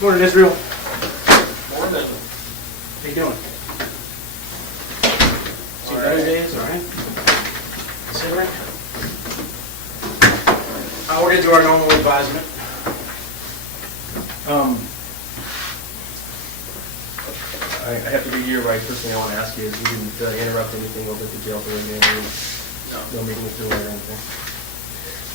Morning, Israel. Morning. How you doing? See better days, all right? Considering? We're going to do our normal advisement. I have to be here, right? First thing I want to ask you is you didn't interrupt anything over at the jail during the meeting? No meeting with Julie or anything?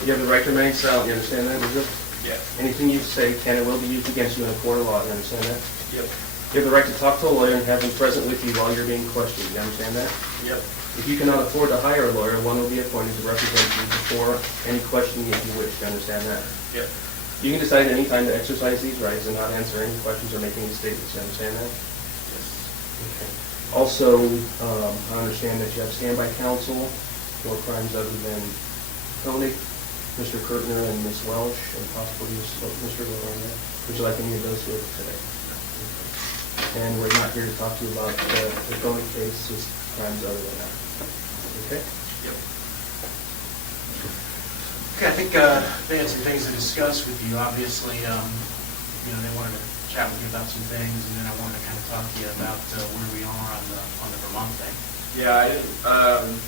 You have the right to remain silent, you understand that, is it? Yeah. Anything you say can and will be used against you in a court of law, you understand that? Yep. You have the right to talk to a lawyer and have him present with you while you're being questioned, you understand that? Yep. If you cannot afford to hire a lawyer, one will be appointed to represent you before any questioning if you wish, you understand that? Yep. You can decide at any time to exercise these rights and not answer any questions or make any statements, you understand that? Yes. Okay. Also, I understand that you have standby counsel for crimes other than Koenig, Mr. Kurtner, and Ms. Welsh, and possibly Mr. Lorena. Would you like any of those here today? Okay. And we're not here to talk to you about the Koenig case, just crimes other than that. Okay? Yep. Okay, I think they had some things to discuss with you. Obviously, they wanted to chat with you about some things, and then I wanted to kind of talk to you about where we are on the Vermont thing. Yeah, I didn't,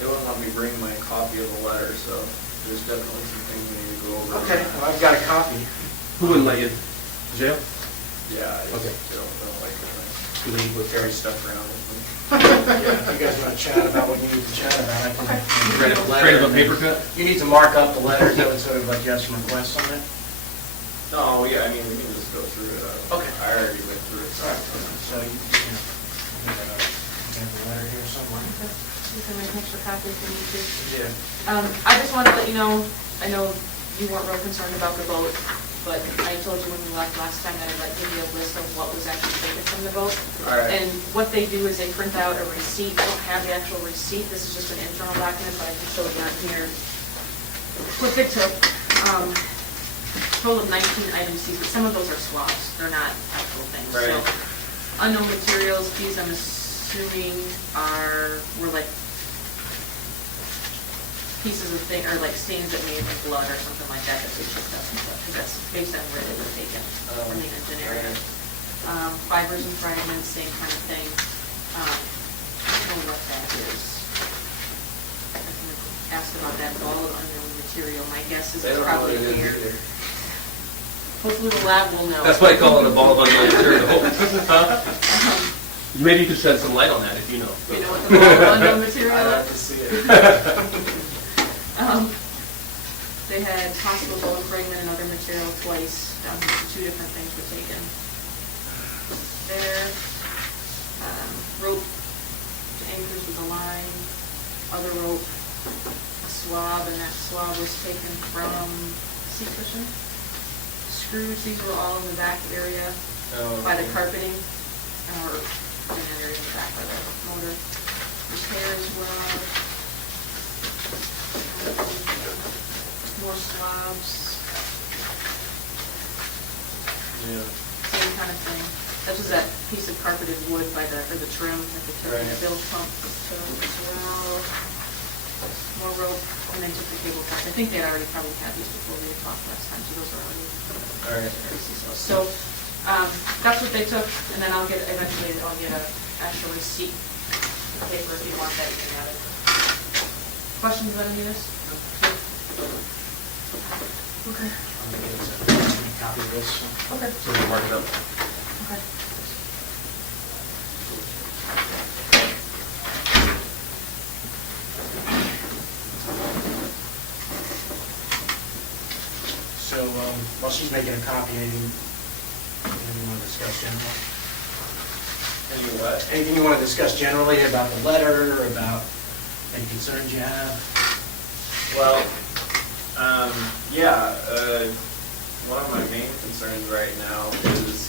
they wouldn't let me bring my copy of the letter, so there's definitely some things we need to go over. Okay, well, I've got a copy. Who wouldn't let you? Jail? Yeah, I just Okay. don't like it. Leave with Carry stuff around with me. Yeah, if you guys want to chat about what you need to chat about, I can read a letter. Ready to paper cut? You need to mark up the letters, that would sort of like you have some requests on it? No, yeah, I mean, we can just go through it. Okay. I already went through it. So you have the letter here somewhere. You can make an extra copy if you need to. Yeah. I just wanted to let you know, I know you weren't real concerned about the vote, but I told you when we left last time that I'd like to give you a list of what was actually taken from the vote. All right. And what they do is they print out a receipt. They don't have the actual receipt. This is just an internal document, but I can show you on here. What they took, total of 19 items, but some of those are swabs. They're not actual things. Right. So unknown materials, these I'm assuming were like pieces of thing, or like stains that may have been blood or something like that they checked out and stuff, because that's based on where they were taken, from the engine area. Fibers and fragments, same kind of thing. I don't know what that is. I can ask about that, all of unknown material. My guess is They it's don't know what probably it is here. either. Hopefully the lab will know. That's why I call it a ball of unknown material. Maybe you could shed some light on that if you know. You know what the ball of unknown material I'd have is? to see it. They had possible bone fragment and other material twice. Two different things were taken. There, rope to anchors with a line, other rope, a swab, and that swab was taken from seat cushion. Screws, these were all in the back area by the carpeting, or in that area in the back by the motor. Repairs were more slabs, Yeah. same kind of thing. That was that piece of carpeted wood by the, or the trim that they took in the Right. bilge pump. So as well, more rope, and then took the cable cuts. I think they had already probably had these before we had talked last time, so those are already. All right. So, that's what they took, and then eventually I'll get an actual receipt paper if you want that, you can have it. Questions about any of this? Okay. I'm going to get a copy of this. Okay. So we mark it up. Okay. So, while she's making a copy, anything you want to discuss generally? Any what? Anything you want to discuss generally about the letter, or about any concerns you have? Well, yeah, one of my main concerns right now is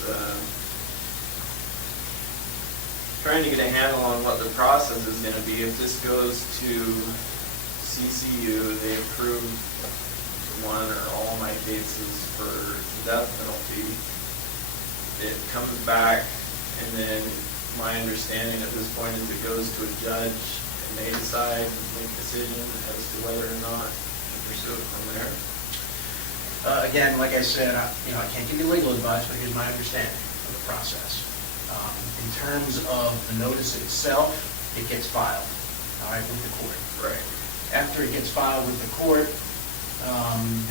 trying to get a handle on what the process is going to be. If this goes to CCU, they approve one or all my cases for the death penalty. It comes back, and then my understanding at this point is it goes to a judge, and they decide and make a decision as to whether or not to pursue it from there. Again, like I said, I can't give you legal advice, but here's my understanding of the process. In terms of the notice itself, it gets filed, all right, with the court. Right. After it gets filed with the court,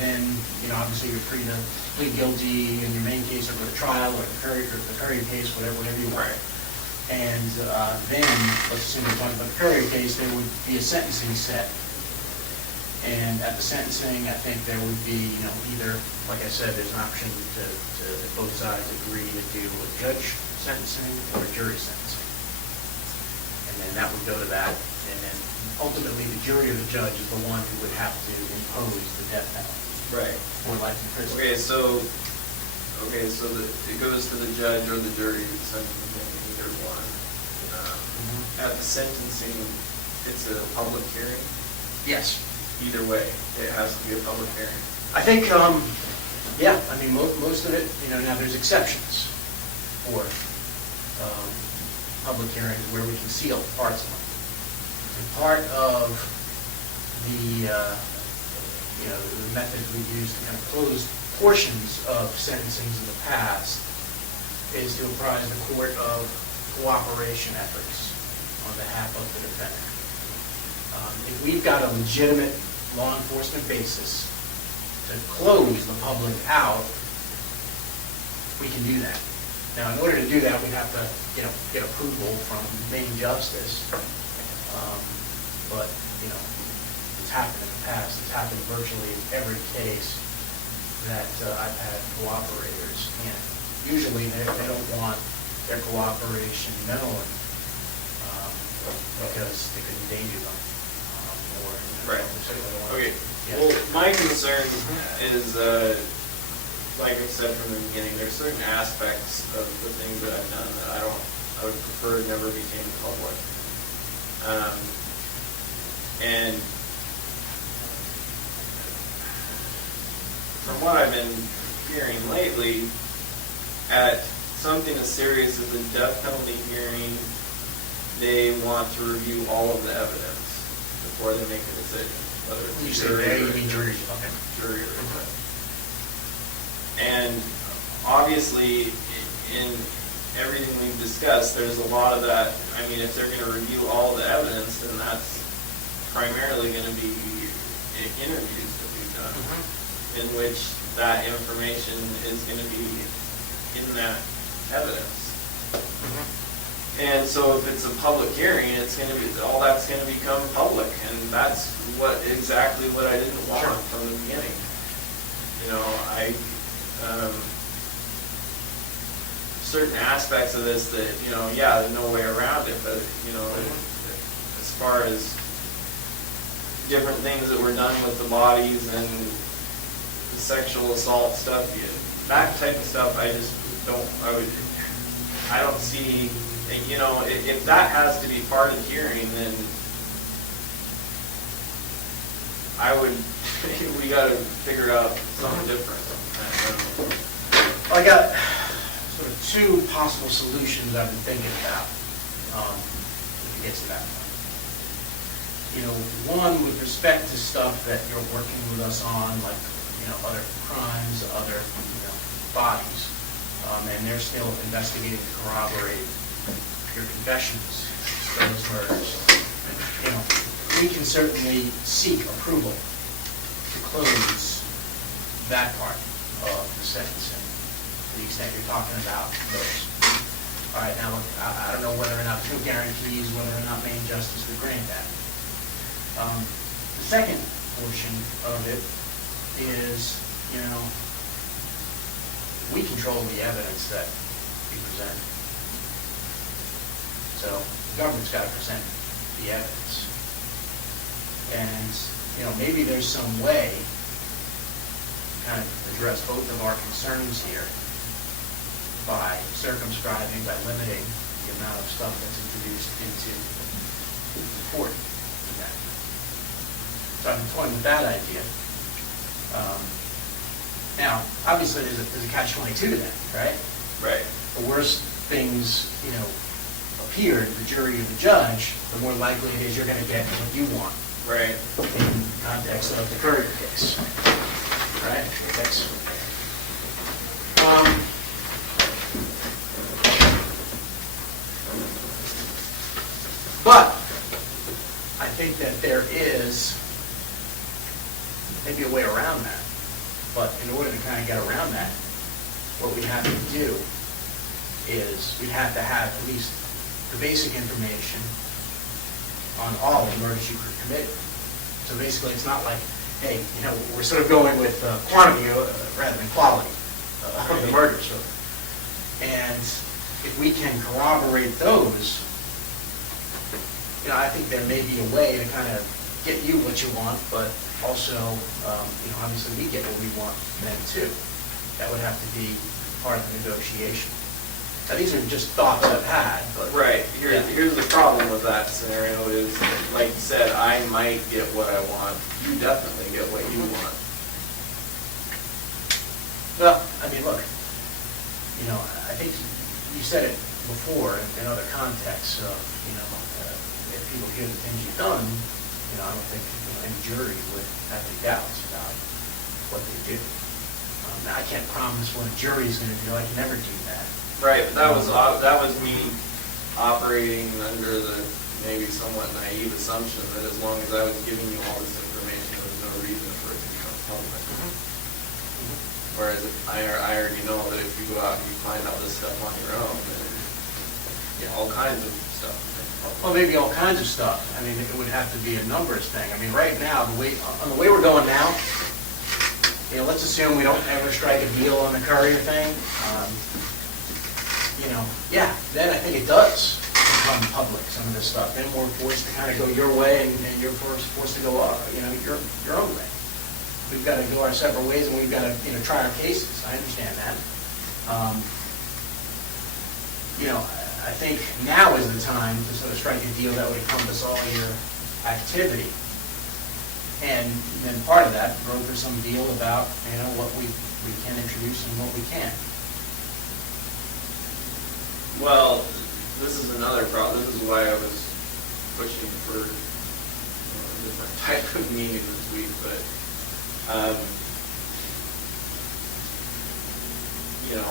then, obviously you're free to plead guilty in your main case or go to trial or the Courier case, whatever you want. Right. And then, let's assume we're talking about the Courier case, there would be a sentencing set. And at the sentencing, I think there would be, either, like I said, there's an option to both sides agree to do a judge sentencing or a jury sentencing. And then that would go to that, and then ultimately the jury or the judge is the one who would have to impose the death penalty. Right. Or life in prison. Okay, so it goes to the judge or the jury sentencing, either one. At the sentencing, it's a public hearing? Yes. Either way, it has to be a public hearing. I think, yeah, most of it, now there's exceptions for public hearings where we can seal parts of them. And part of the, the methods we've used to kind of close portions of sentencings in the past is to apprise the court of cooperation efforts on behalf of the defendant. If we've got a legitimate law enforcement basis to close the public out, we can do that. Now, in order to do that, we have to, get approval from main justice. But, it's happened in the past. It's happened virtually in every case that I've had cooperators in. Usually, they don't want their cooperation known because it could endanger them. Right. Okay. Yeah. Well, my concern is, like I said from the beginning, there's certain aspects of the things that I've done that I would prefer never became public. And from what I've been hearing lately, at something as serious as a death penalty hearing, they want to review all of the evidence before they make a decision, whether it's You say they, you mean jury? Okay. Jury or judge. And obviously, in everything we've discussed, there's a lot of that. If they're going to review all the evidence, then that's primarily going to be interviews that we've done, in which that information is going to be in that evidence. And so if it's a public hearing, it's going to be, all that's going to become public, and that's exactly what I didn't want from the beginning. Certain aspects of this that, there's no way around it, but, as far as different things that were done with the bodies and the sexual assault stuff, that type of stuff, I don't see. If that has to be part of the hearing, then we got to figure out something different. Well, I got sort of two possible solutions I've been thinking about if it gets to that point. One with respect to stuff that you're working with us on, like, other crimes, other, bodies, and they're still investigating to corroborate your confessions, those murders. We can certainly seek approval to close that part of the sentencing, to the extent you're talking about those. All right, now, look, I don't know whether or not there's no guarantees, whether or not main justice would grant that. The second portion of it is, we control the evidence that we present. So the government's got to present the evidence. And, maybe there's some way to kind of address both of our concerns here by circumscribing, by limiting the amount of stuff that's introduced into the court. So I'm toying with that idea. Now, obviously, there's a catch-22 to that, right? Right. The worse things, appear to the jury or the judge, the more likely it is you're going to get what you want. Right. In context of the Courier case. Right? That's maybe a way around that. But in order to kind of get around that, what we have to do is we'd have to have at least the basic information on all the murders you could commit. So basically, it's not like, hey, we're sort of going with quantity rather than quality of the murders. And if we can corroborate those, I think there may be a way to kind of get you what you want, but also, obviously we get what we want then too. That would have to be part of the negotiation. Now, these are just thoughts I've had, but... Right. Here's the problem with that scenario is, like you said, I might get what I want. You definitely get what you want. Well, look, I think you said it before in other contexts, if people hear the things you've done, I don't think any jury would have any doubts about what they do. Now, I can't promise what a jury is going to do. I can never do that. Right, but that was me operating under the maybe somewhat naive assumption that as long as I was giving you all this information, there was no reason for it to become public. Whereas I already know that if you go out and you find out this stuff on your own, then all kinds of stuff. Well, maybe all kinds of stuff. It would have to be a numbers thing. Right now, the way we're going now, let's assume we don't ever strike a deal on the courier thing. Then I think it does become public, some of this stuff. Then we're forced to kind of go your way, and you're forced to go, your own way. We've got to go our separate ways, and we've got to, try our cases. I understand that. I think now is the time to sort of strike a deal that would encompass all your activity. And then part of that, broker some deal about, what we can introduce and what we can't. Well, this is another problem. This is why I was pushing for a different type of meeting this week. But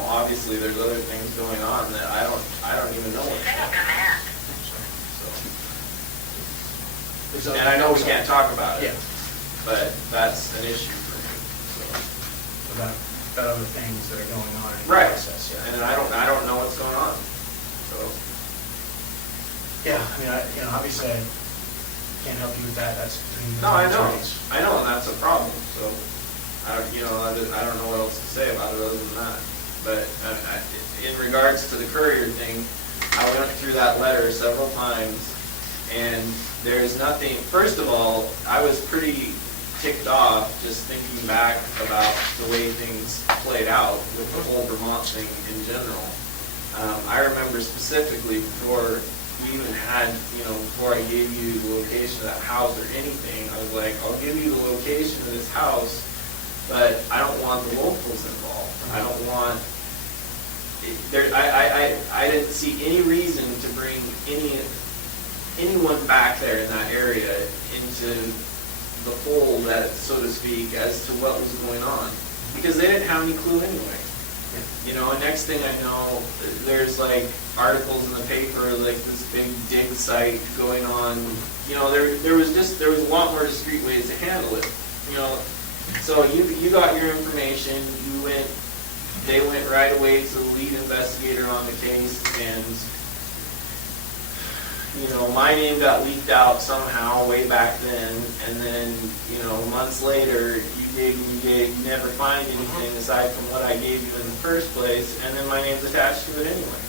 obviously there's other things going on that I don't even know what's going on. So, and I know we can't talk about it. Yeah. But that's an issue for me. About other things that are going on in the right. process. Yeah. And I don't know what's going on. So. Yeah, obviously I can't help you with that. That's between the I know. attorneys. I know, and that's a problem. So, I don't know what else to say about it other than that. But in regards to the courier thing, I went through that letter several times, and there's nothing. First of all, I was pretty ticked off just thinking back about the way things played out with the whole Vermont thing in general. I remember specifically before we even had, before I gave you the location of that house or anything, I was like, I'll give you the location of this house, but I don't want the locals involved. I don't want. I didn't see any reason to bring anyone back there in that area into the fold, so to speak, as to what was going on, because they didn't have any clue anyway. And next thing I know, there's like articles in the paper, like this big dig site going on. There was a lot more discreet ways to handle it. So you got your information, they went right away to the lead investigator on the case, and my name got leaked out somehow way back then, and then, months later, you never find anything aside from what I gave you in the first place, and then my name's attached to it anyway.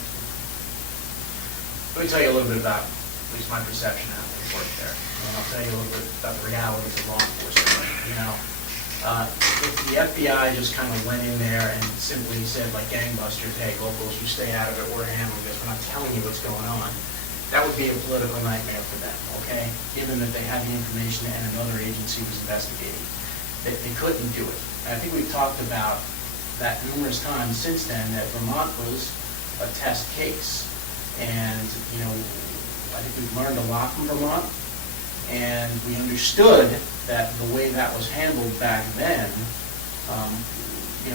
Let me tell you a little bit about, at least my perception of how things work there. And I'll tell you a little bit about the realities of law enforcement. If the FBI just kind of went in there and simply said, like gangbusters, hey, locals, you stay out of it, we're handling this, we're not telling you what's going on, that would be a political nightmare for them, okay? Given that they had the information and another agency was investigating. They couldn't do it. And I think we've talked about that numerous times since then, that Vermont was a test case. And, I think we've learned a lot from Vermont, and we understood that the way that was handled back then,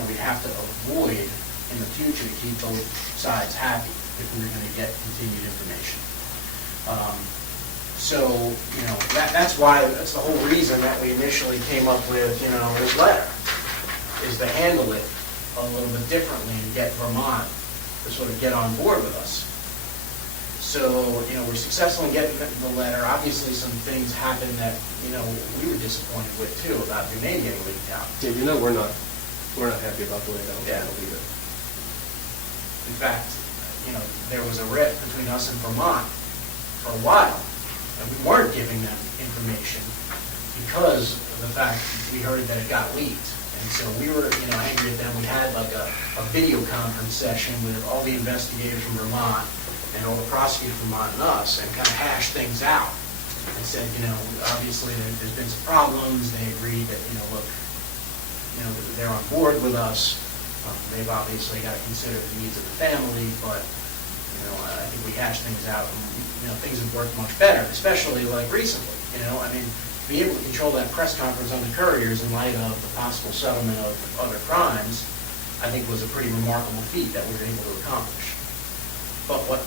we'd have to avoid in the future to keep both sides happy if we were going to get continued information. So, that's that's the whole reason that we initially came up with, this letter, is to handle it a little bit differently and get Vermont to sort of get on board with us. So, we're successful in getting the letter. Obviously, some things happened that, we were disappointed with too, about the name getting leaked out. Yeah, we're not happy about the way that was handled either. In fact, there was a rift between us and Vermont for a while, and we weren't giving them information because of the fact we heard that it got leaked. And so we were, angry at them. We had like a video conference session with all the investigators from Vermont and all the prosecutors from Vermont and us, and kind of hashed things out and said, obviously there's been some problems. They agreed that, look, they're on board with us. They've obviously got to consider the needs of the family, but, I think we hashed things out, and, things have worked much better, especially like recently, being able to control that press conference on the couriers in light of the possible settlement of other crimes, I think was a pretty remarkable feat that we were able to accomplish. But what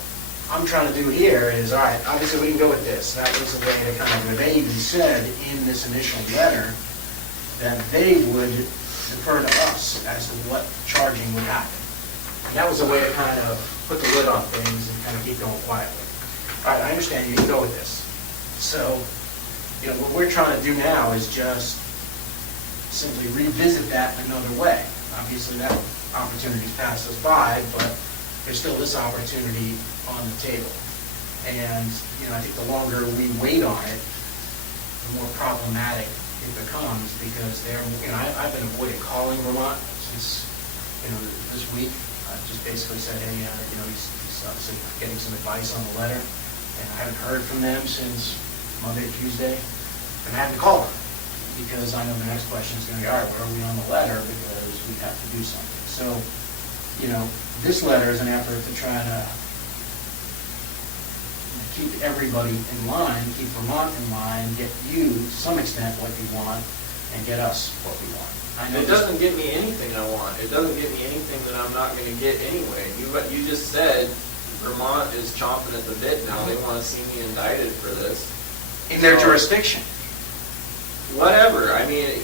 I'm trying to do here is, all right, obviously we can go with this. That was the way to kind of, they even said in this initial letter that they would defer to us as to what charging would happen. And that was a way to kind of put the lid on things and kind of keep going quietly. All right, I understand you can go with this. So, what we're trying to do now is just simply revisit that another way. Obviously, that opportunity's passed us by, but there's still this opportunity on the table. And, I think the longer we wait on it, the more problematic it becomes, because I've been avoiding calling Vermont since, this week. I've just basically said, hey, he's obviously getting some advice on the letter, and I haven't heard from them since Monday or Tuesday, and I haven't called them, because I know the next question is going to be, all right, where are we on the letter, because we have to do something. So, this letter is an effort to try to keep everybody in line, keep Vermont in line, get you, to some extent, what you want, and get us what we want. It doesn't get me anything I want. It doesn't get me anything that I'm not going to get anyway. You just said Vermont is chomping at the bit now. They want to see me indicted for this. In their jurisdiction. Whatever. I mean,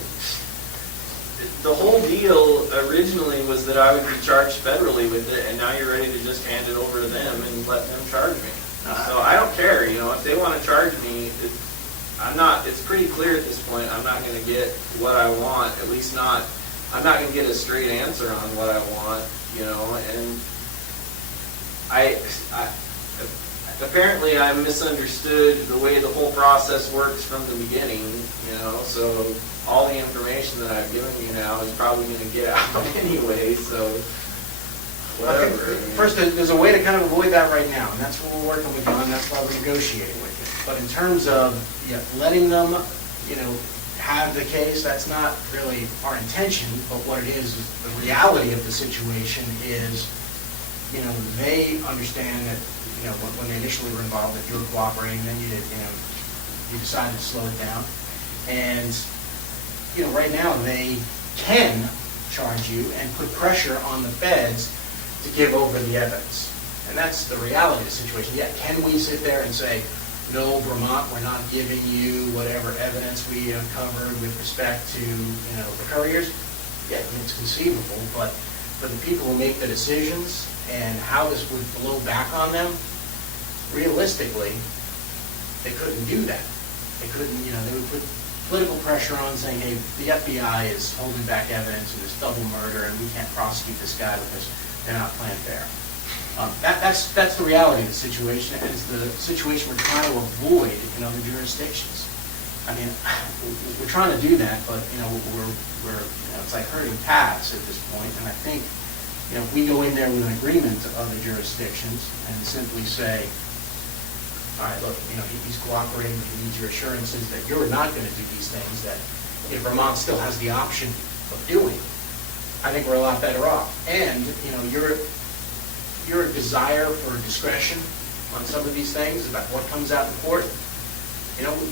the whole deal originally was that I would be charged federally with it, and now you're ready to just hand it over to them and let them charge me. So I don't care. If they want to charge me, it's pretty clear at this point I'm not going to get what I want, at least not, I'm not going to get a straight answer on what I want, and apparently I misunderstood the way the whole process works from the beginning, so all the information that I've given you now is probably going to get out anyway, so whatever. First, there's a way to kind of avoid that right now, and that's what we're working with you on, that's why we're negotiating with you. But in terms of letting them, have the case, that's not really our intention, but what it is the reality of the situation is, they understand that, when they initially were involved, that you were cooperating, then you did, you decided to slow it down. And, right now, they can charge you and put pressure on the feds to give over the evidence. And that's the reality of the situation. Yeah, can we sit there and say, no, Vermont, we're not giving you whatever evidence we uncovered with respect to, the couriers? Yeah, it's conceivable, but for the people who make the decisions and how this would blow back on them, realistically, they couldn't do that. They couldn't, they would put political pressure on saying, hey, the FBI is holding back evidence of this double murder and we can't prosecute this guy because they're not playing fair. That's the reality of the situation, and it's the situation we're trying to avoid in other jurisdictions. I mean, we're trying to do that, but we're it's like herding cats at this point. And I think if we go in there with an agreement to other jurisdictions and simply say, all right, look, he's cooperating, he needs your assurances that you're not going to do these things that Vermont still has the option of doing, I think we're a lot better off. And your desire for discretion on some of these things about what comes out in court,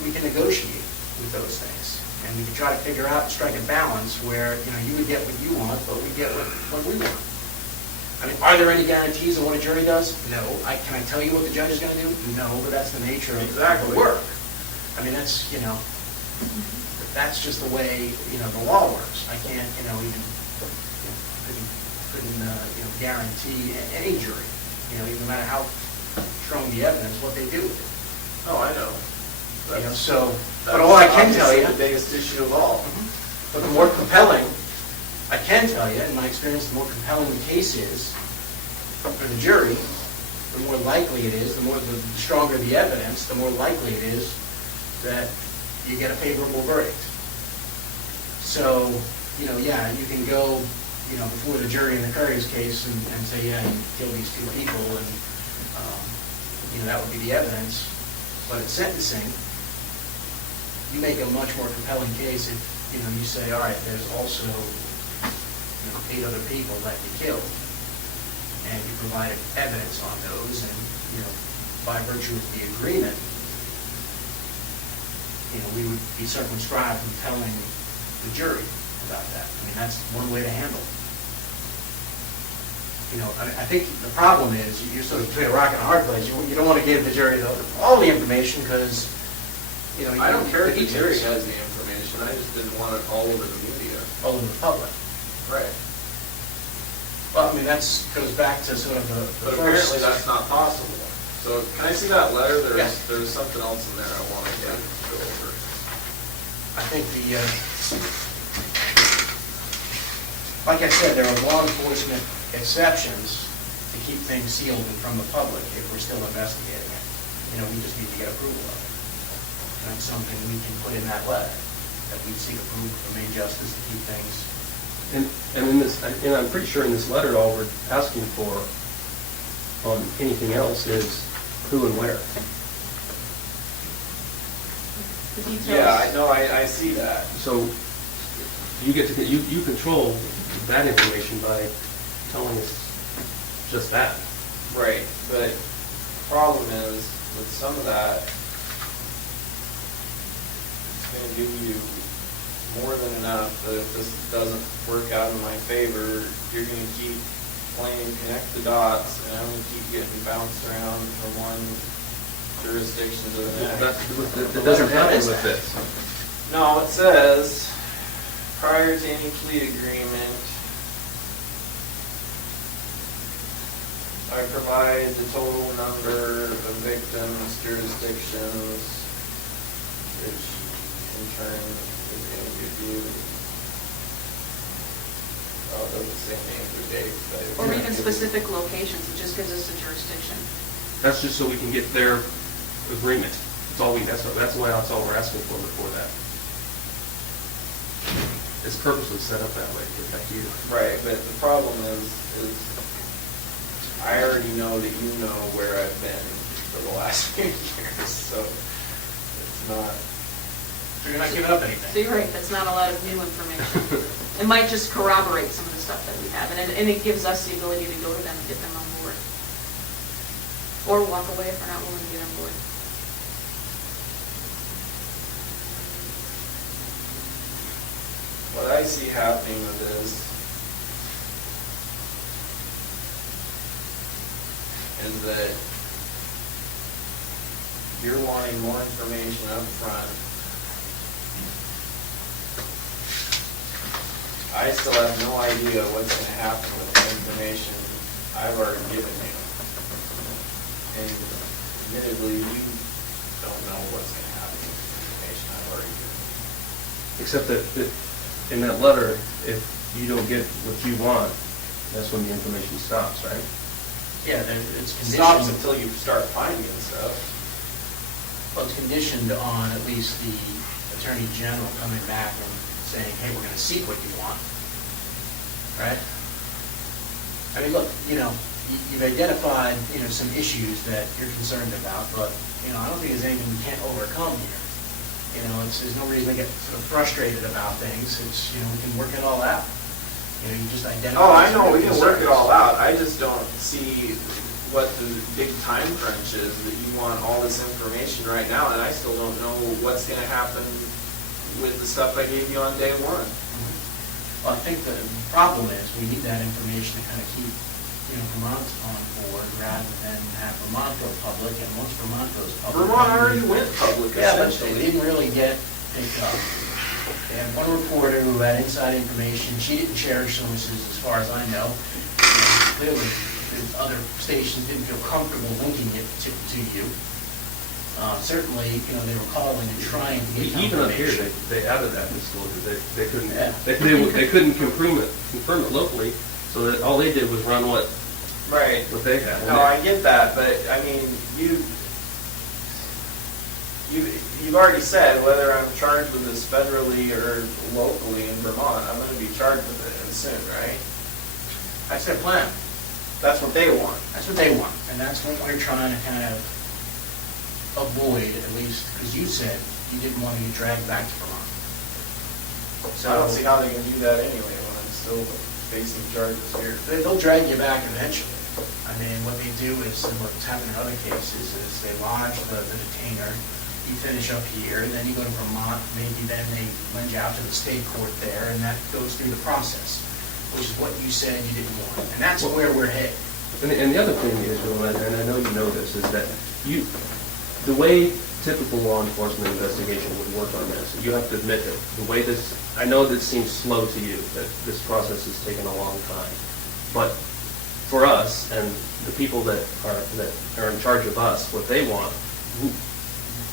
we can negotiate with those things. And we can try to figure out and strike a balance where, you would get what you want, but we get what we want. I mean, are there any guarantees of what a jury does? No. Can I tell you what the judge is going to do? No, but that's the nature of Exactly. the work. I mean, that's, that's just the way, the law works. I can't, even, couldn't guarantee any jury, even no matter how strong the evidence, what they do with it. Oh, I know. So, That's but all I can tell obviously you, the biggest issue of all. but the more compelling, I can tell you, in my experience, the more compelling the case is for the jury, the more likely it is, the stronger the evidence, the more likely it is that you get a favorable verdict. So, yeah, you can go, before the jury in the Curry's case and say, yeah, you killed these two people, and, that would be the evidence. But at sentencing, you make a much more compelling case if, you say, all right, there's also, 8 other people that you killed, and you provided evidence on those, and, by virtue of the agreement, we would be circumscribed from telling the jury about that. I mean, that's one way to handle it. I think the problem is you're sort of between a rock and a hard place. You don't want to give the jury all the information because, I don't care if the jury has the information, I just didn't want it all over the media. all over the public. Right. Well, I mean, that goes back to sort of the But first. apparently that's not possible. So can I see that letter? Yes. There's something else in there I wanted to go over. I think like I said, there are law enforcement exceptions to keep things sealed and from the public if we're still investigating it. We just need to get approval of it. And that's something we can put in that letter, that we seek approval from Maine Justice to keep things. And in this, and I'm pretty sure in this letter, all we're asking for on anything else is who and where. The details. Yeah, I see that. So you get to, you control that information by telling us just that. Right, but the problem is, with some of that, it's going to give you more than enough that if this doesn't work out in my favor, you're going to keep playing connect the dots, and I'm going to keep getting bounced around from one jurisdiction to the next. That doesn't happen with this. No, it says, prior to any plea agreement, I provide the total number of victims, jurisdictions, which in turn is going to give you, it doesn't say names or dates, but it's Or gonna even give you- specific locations, it just gives us the jurisdiction. That's just so we can get their agreement. That's all that's all we're asking for before that. It's purposely set up that way to protect you. Right, but the problem is I already know that you know where I've been for the last few years, so it's not. So you're not giving up anything. So you're right, that's not a lot of new information. It might just corroborate some of the stuff that we have, and it gives us the ability to go to them and get them on board. Or walk away if we're not willing to get on board. What I see happening with this is that you're wanting more information up front. I still have no idea what's going to happen with the information I've already given you. And admittedly, you don't know what's going to happen with the information I've already given you. Except that in that letter, if you don't get what you want, that's when the information stops, right? Yeah, it's It stops conditioned. until you start finding stuff. Well, it's conditioned on at least the Attorney General coming back and saying, hey, we're going to seek what you want, right? I mean, look, you've identified, some issues that you're concerned about, but, I don't think there's anything we can't overcome here. There's no reason to get sort of frustrated about things. It's, we can work it all out. You just identify. Oh, I know, some we can work it concerns. all out. I just don't see what the big time crunch is, that you want all this information right now, and I still don't know what's gonna happen with the stuff I gave you on day one. Well, I think the problem is we need that information to kind of keep Vermont's on board rather than have Vermont go public, and once Vermont goes public. Vermont already went public, Yeah, but they essentially. didn't really get picked up. They had one reporter who had inside information. She didn't share her sources, as far as I know. Clearly, the other stations didn't feel comfortable linking it to you. Certainly, they were calling and trying to get Even up here, information. they added that disclosure, they couldn't, Yeah. they couldn't confirm it locally, so that all they did was run what Right. they had. No, I get that, but I mean, you've already said whether I'm charged with this federally or locally in Vermont, I'm going to be charged with it soon, right? That's their plan. That's what they want. That's what they want, and that's what we're trying to kind of avoid, at least, because you said you didn't want to get dragged back to Vermont. So I don't see how they can do that anyway when I'm still facing charges here. They'll drag you back eventually. I mean, what they do is, and what's happened in other cases, is they lodge the detainer, you finish up here, and then you go to Vermont, maybe then they lend you out to the state court there, and that goes through the process, which is what you said you didn't want. And that's where we're headed. And the other thing is, and I know you know this, is that the way typical law enforcement investigation would work on this, you have to admit that the way this, I know this seems slow to you, that this process has taken a long time, but for us and the people that are in charge of us, what they want,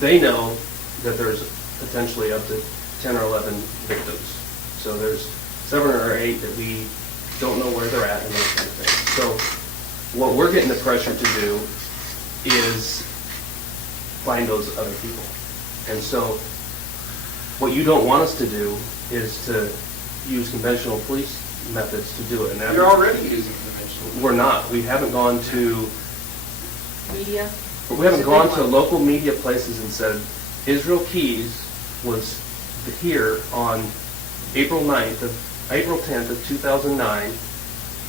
they know that there's potentially up to 10 or 11 victims. So there's 7 or 8 that we don't know where they're at and those kind of things. So what we're getting the pressure to do is find those other people. And so what you don't want us to do is to use conventional police methods to do it. And that You're already using conventional. we're not. We haven't gone to Media? we haven't gone to local media places and said Israel Keys was here on April 10th of 2009.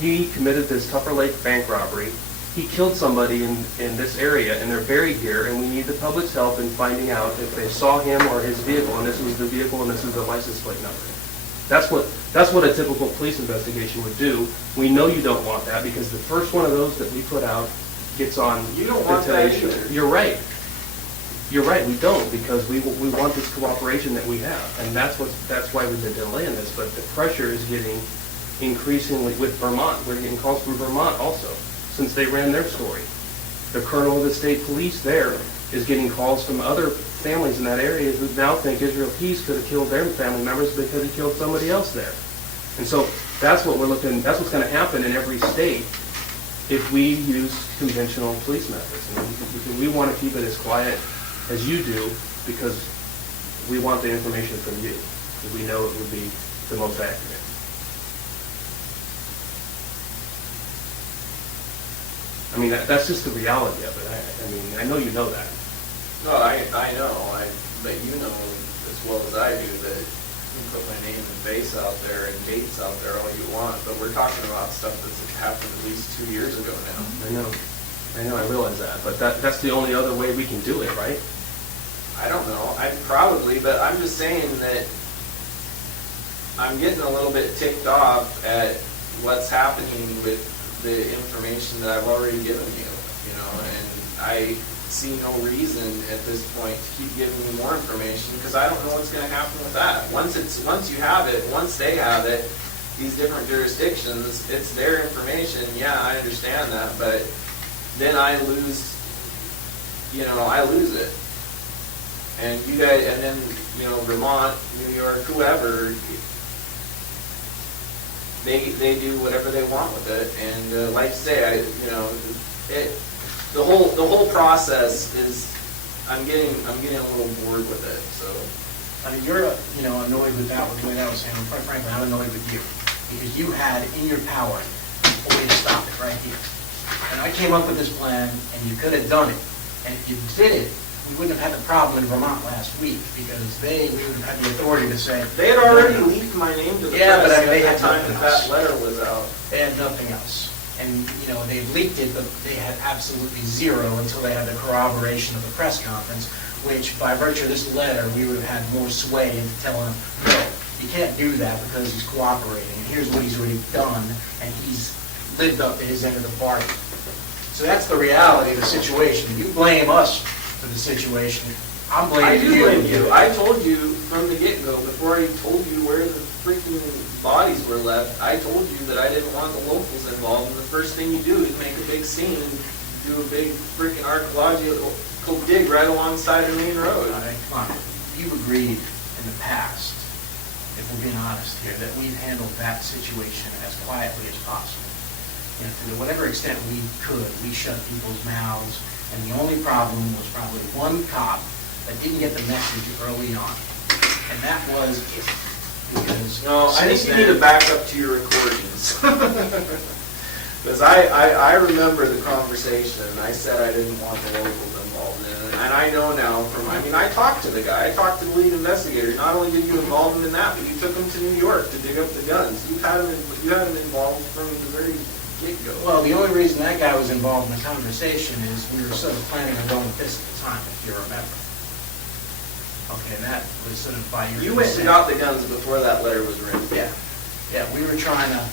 He committed this Tupper Lake bank robbery. He killed somebody in this area, and they're buried here, and we need the public's help in finding out if they saw him or his vehicle, and this was the vehicle, and this is the license plate number. That's what a typical police investigation would do. We know you don't want that, because the first one of those that we put out gets on. You don't want that the either. You're right. You're right, we don't, because we want this cooperation that we have, and that's why we've been delaying this, but the pressure is getting increasingly with Vermont. We're getting calls from Vermont also, since they ran their story. The colonel of the state police there is getting calls from other families in that area who now think Israel Keys could have killed their family members because he killed somebody else there. And so that's what we're looking, that's what's going to happen in every state if we use conventional police methods. And we want to keep it as quiet as you do, because we want the information from you, because we know it would be the most accurate. I mean, that's just the reality of it. I mean, I know you know that. No, I know, but you know as well as I do that you can put my name and face out there and dates out there all you want, but we're talking about stuff that's happened at least 2 years ago now. I know, I realize that, but that's the only other way we can do it, right? I don't know, but I'm just saying that I'm getting a little bit ticked off at what's happening with the information that I've already given you, and I see no reason at this point to keep giving you more information, because I don't know what's going to happen with that. Once you have it, once they have it, these different jurisdictions, it's their information. Yeah, I understand that, but then I lose it. And you guys, and then, Vermont, New York, whoever, they do whatever they want with it. And like I say, the whole process is, I'm getting a little bored with it. So, I mean, you're annoyed with that, with the way that was handled. Quite frankly, I'm annoyed with you, because you had in your power a way to stop it right here. And I came up with this plan, and you could have done it. And if you did it, we wouldn't have had the problem in Vermont last week, because we would have had the authority to say. they had already leaked my name to the Yeah, but press I mean, they at the had time nothing that else. letter was out. They had nothing else. And, they leaked it, but they had absolutely zero until they had the corroboration of the press conference, which by virtue of this letter, we would have had more sway into telling them, no, you can't do that because he's cooperating, and here's what he's already done, and he's lived up to his end of the bargain. So that's the reality of the situation. You blame us for the situation. I'm I blaming do you. blame you. I told you from the get-go, before I told you where the freaking bodies were left, I told you that I didn't want the locals involved, and the first thing you do is make a big scene and do a big freaking archaeological dig right alongside the main road. All right, come on. You've agreed in the past, if we're being honest here, that we've handled that situation as quietly as possible. And to whatever extent we could, we shut people's mouths, and the only problem was probably one cop that didn't get the message early on. And that was it. Because No, I think since you need to then- back up to your recordings. Because I remember the conversation, and I said I didn't want the locals involved in it. And I know now from, I mean, I talked to the guy, I talked to the lead investigator. Not only did you involve him in that, but you took him to New York to dig up the guns. You had him involved from the very get-go. Well, the only reason that guy was involved in the conversation is we were sort of planning on going with this at the time, if you remember. Okay, and that was sort of by your You went and consent. got the guns before that letter was written. Yeah, yeah, we were trying to,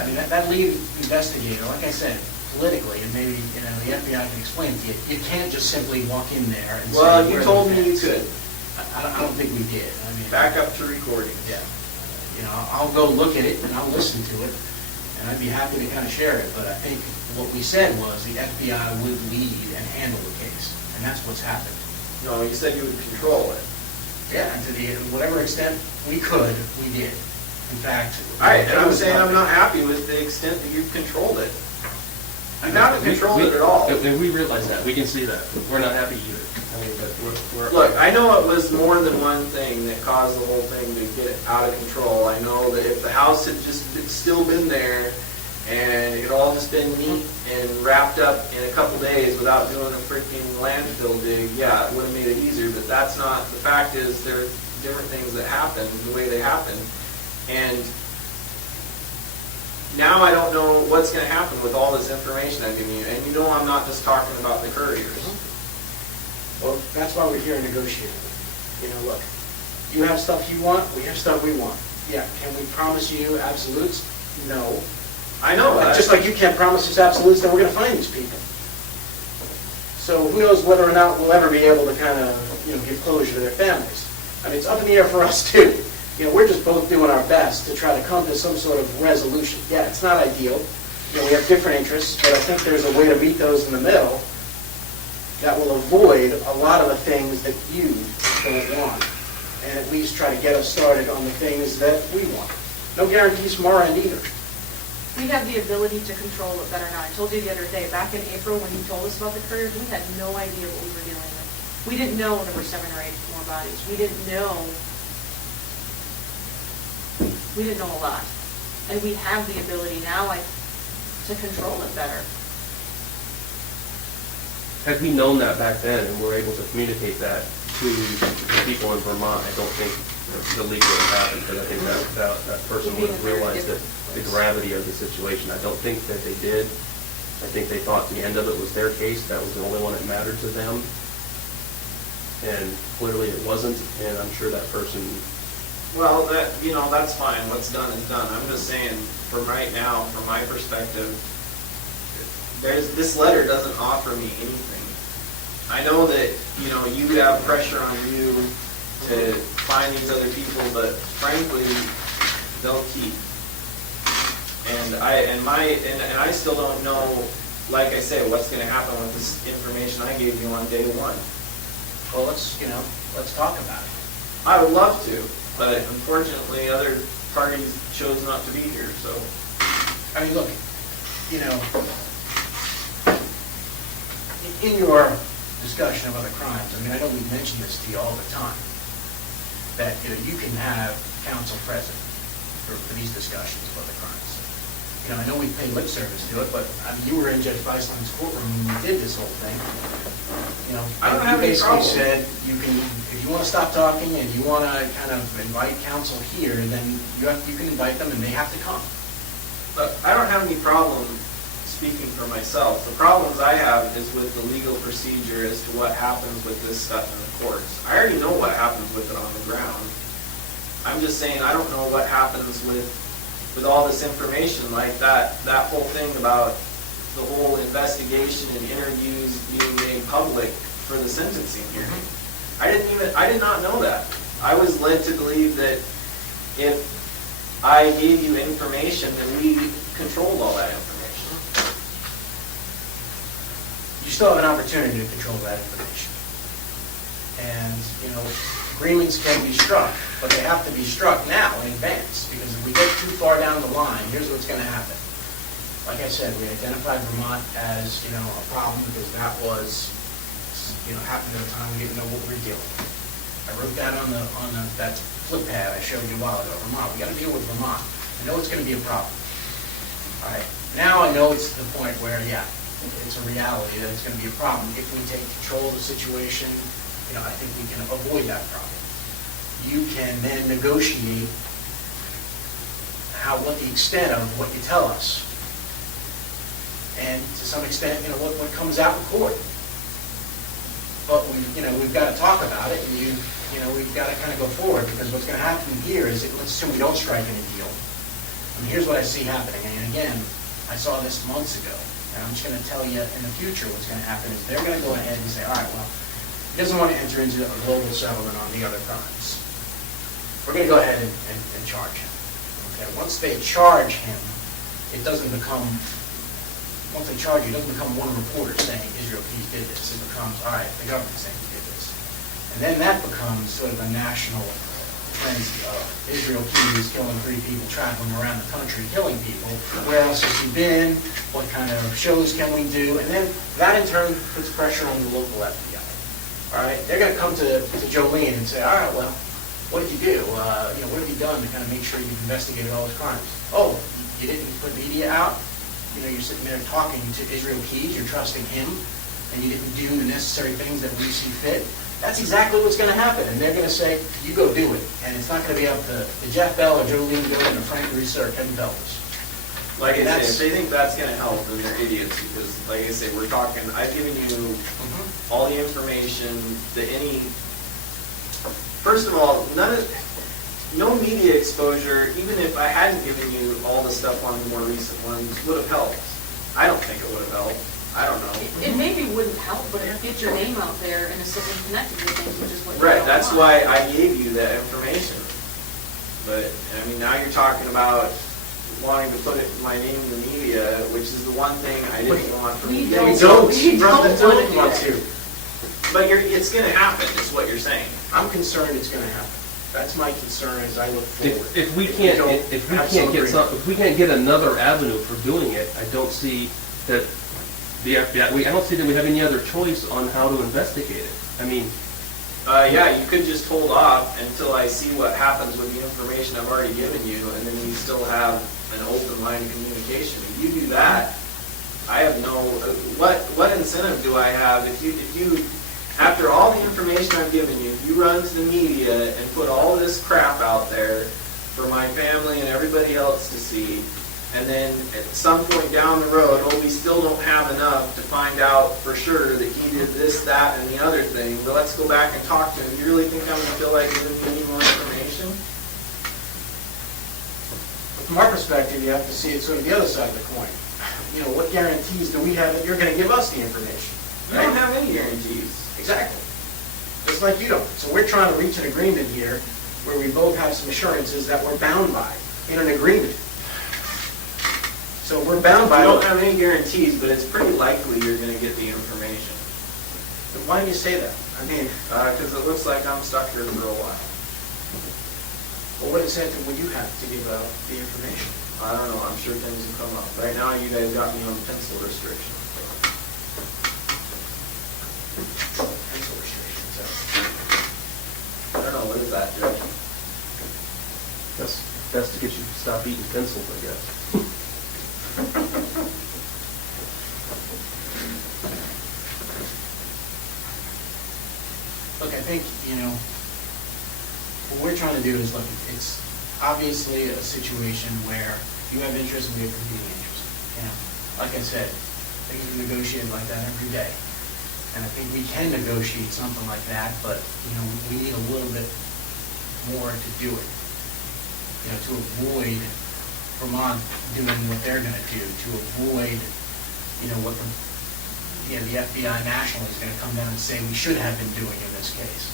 I mean, that lead investigator, like I said, politically, and maybe, you know, the FBI can explain it to you, you can't just simply walk in there and say. Well, you "Where are told the me you facts?" could. I don't think we did, I mean. Back up to recordings. Yeah, you know, I'll go look at it and I'll listen to it, and I'd be happy to kind of share it, but I think what we said was the FBI would lead and handle the case, and that's what's happened. No, you said you would control it. Yeah, and to whatever extent we could, we did. In fact. And I'm saying I'm not happy with the extent that you've controlled it. You haven't controlled it at all. And we realize that, we can see that, we're not happy either. I mean, but we're. Look, I know it was more than one thing that caused the whole thing to get out of control. I know that if the house had just still been there and it all just been neat and wrapped up in a couple days without doing a freaking landfill dig, yeah, it would have made it easier, but that's not, the fact is there are different things that happen the way they happen. And now I don't know what's going to happen with all this information I've given you. And you know I'm not just talking about the couriers. Well, that's why we're here negotiating. You know, look, you have stuff you want, we have stuff we want. Yeah, can we promise you absolutes? No. I know that. Just like you can't promise us absolutes that we're going to find these people. So who knows whether or not we'll ever be able to kind of, you know, give closure to their families. I mean, it's up in the air for us too. You know, we're just both doing our best to try to come to some sort of resolution. Yeah, it's not ideal. You know, we have different interests, but I think there's a way to meet those in the middle that will avoid a lot of the things that you don't want, and at least try to get us started on the things that we want. No guarantees from our end either. We have the ability to control it better now. I told you the other day, back in April when you told us about the couriers, we had no idea what we were dealing with. We didn't know there were 7 or 8 more bodies. We didn't know a lot. And we have the ability now, to control it better. Had we known that back then and were able to communicate that to the people in Vermont, I don't think the leak would have happened, because I think that person We'd be would in have a very realized the different place. gravity of the situation. I don't think that they did. I think they thought the end of it was their case, that was the only one that mattered to them. And clearly it wasn't, and I'm sure that person. Well, that's fine. What's done is done. I'm just saying, from right now, from my perspective, this letter doesn't offer me anything. I know that, you have pressure on you to find these other people, but frankly, they'll keep. And I still don't know, like I say, what's going to happen with this information I gave you on day one. Well, let's talk about it. I would love to, but unfortunately, other parties chose not to be here, so. I mean, look, in your discussion of other crimes, I mean, I know we've mentioned this to you all the time, that, you can have counsel present for these discussions of other crimes. I know we paid lip service to it, but, I mean, you were in Judge Beisland's courtroom when we did this whole thing. I don't and have you any problem. basically said, if you want to stop talking and you want to kind of invite counsel here, then you can invite them and they have to come. But I don't have any problem speaking for myself. The problems I have is with the legal procedure as to what happens with this stuff in the courts. I already know what happens with it on the ground. I'm just saying I don't know what happens with with all this information, like that whole thing about the whole investigation and interviews being made public for the sentencing hearing. I did not know that. I was led to believe that if I gave you information, then we controlled all that information. You still have an opportunity to control that information. And, agreements can be struck, but they have to be struck now in advance, because if we get too far down the line, here's what's going to happen. Like I said, we identified Vermont as, a problem because that was, happened at a time we didn't know what we were dealing with. I wrote that on that flip pad I showed you a while ago. Vermont, we got to deal with Vermont. I know it's going to be a problem. All right, now I know it's to the point where, it's a reality that it's going to be a problem. If we take control of the situation, I think we can avoid that problem. You can then negotiate what the extent of what you tell us. And to some extent, what comes out in court. But we've got to talk about it, and we've got to kind of go forward, because what's going to happen here is, let's assume we don't strike any deal. And here's what I see happening. And again, I saw this months ago, and I'm just going to tell you in the future what's going to happen is they're going to go ahead and say, all right, well, he doesn't want to enter into a global settlement on the other crimes. We're going to go ahead and charge him. Okay? Once they charge him, once they charge you, it doesn't become one reporter saying Israel Keys did this. It becomes, all right, the government saying he did this. And then that becomes sort of a national frenzy of Israel Keys killing 3 people, traveling around the country, killing people. Where else has he been? What kind of shows can we do? And then that in turn puts pressure on the local FBI. All right, they're going to come to Jolene and say, all right, well, what did you do? What have you done to kind of make sure you've investigated all his crimes? Oh, you didn't put media out? You're sitting there talking to Israel Keys, you're trusting him, and you didn't do the necessary things that we see fit. That's exactly what's going to happen. And they're going to say, you go do it. And it's not going to be up to Jeff Bell or Jolene going or Frank Reese or Kevin Bellis. Like I say, if they think that's going to help, then they're idiots, because, like I say, I've given you all the information that first of all, no media exposure, even if I hadn't given you all the stuff on the more recent ones, would have helped. I don't think it would have helped. I don't know. It maybe wouldn't help, but it gets your name out there and it's something connected with things, which is what you Right, don't that's want. why I gave you that information. But, now you're talking about wanting to put my name in the media, which is the one thing I didn't want from you. We don't want to. But it's going to happen, is what you're saying. I'm concerned it's going to happen. That's my concern as I look forward. If we can't get another avenue for doing it, I don't see that the FBI. I don't see that we have any other choice on how to investigate it. You could just hold off until I see what happens with the information I've already given you, and then you still have an open line of communication. If you do that, I have what incentive do I have if you after all the information I've given you, you run to the media and put all this crap out there for my family and everybody else to see, and then at some point down the road, we still don't have enough to find out for sure that he did this, that, and the other thing, but let's go back and talk to him. You really think I'm going to feel like giving you any more information? From our perspective, you have to see it sort of the other side of the coin. What guarantees do we have that you're going to give us the information? I don't have any guarantees. Exactly. Just like you don't. So we're trying to reach an agreement here where we both have some assurances that we're bound by in an agreement. So we're bound by... I don't have any guarantees, but it's pretty likely you're going to get the information. Then why do you say that? Because it looks like I'm stuck here for a while. Well, what incentive would you have to give out the information? I don't know. I'm sure things will come up. Right now, you guys got me on pencil restrictions. Pencil restrictions. I don't know. What is that, Judge? That's best to get you to stop eating pencils, I guess. Look, I think, what we're trying to do is, look, it's obviously a situation where you have interest and we have competing interests. Like I said, things are negotiated like that every day. And I think we can negotiate something like that, but, we need a little bit more to do it, to avoid Vermont doing what they're gonna do to avoid, what the FBI nationally is gonna come down and say we should have been doing in this case.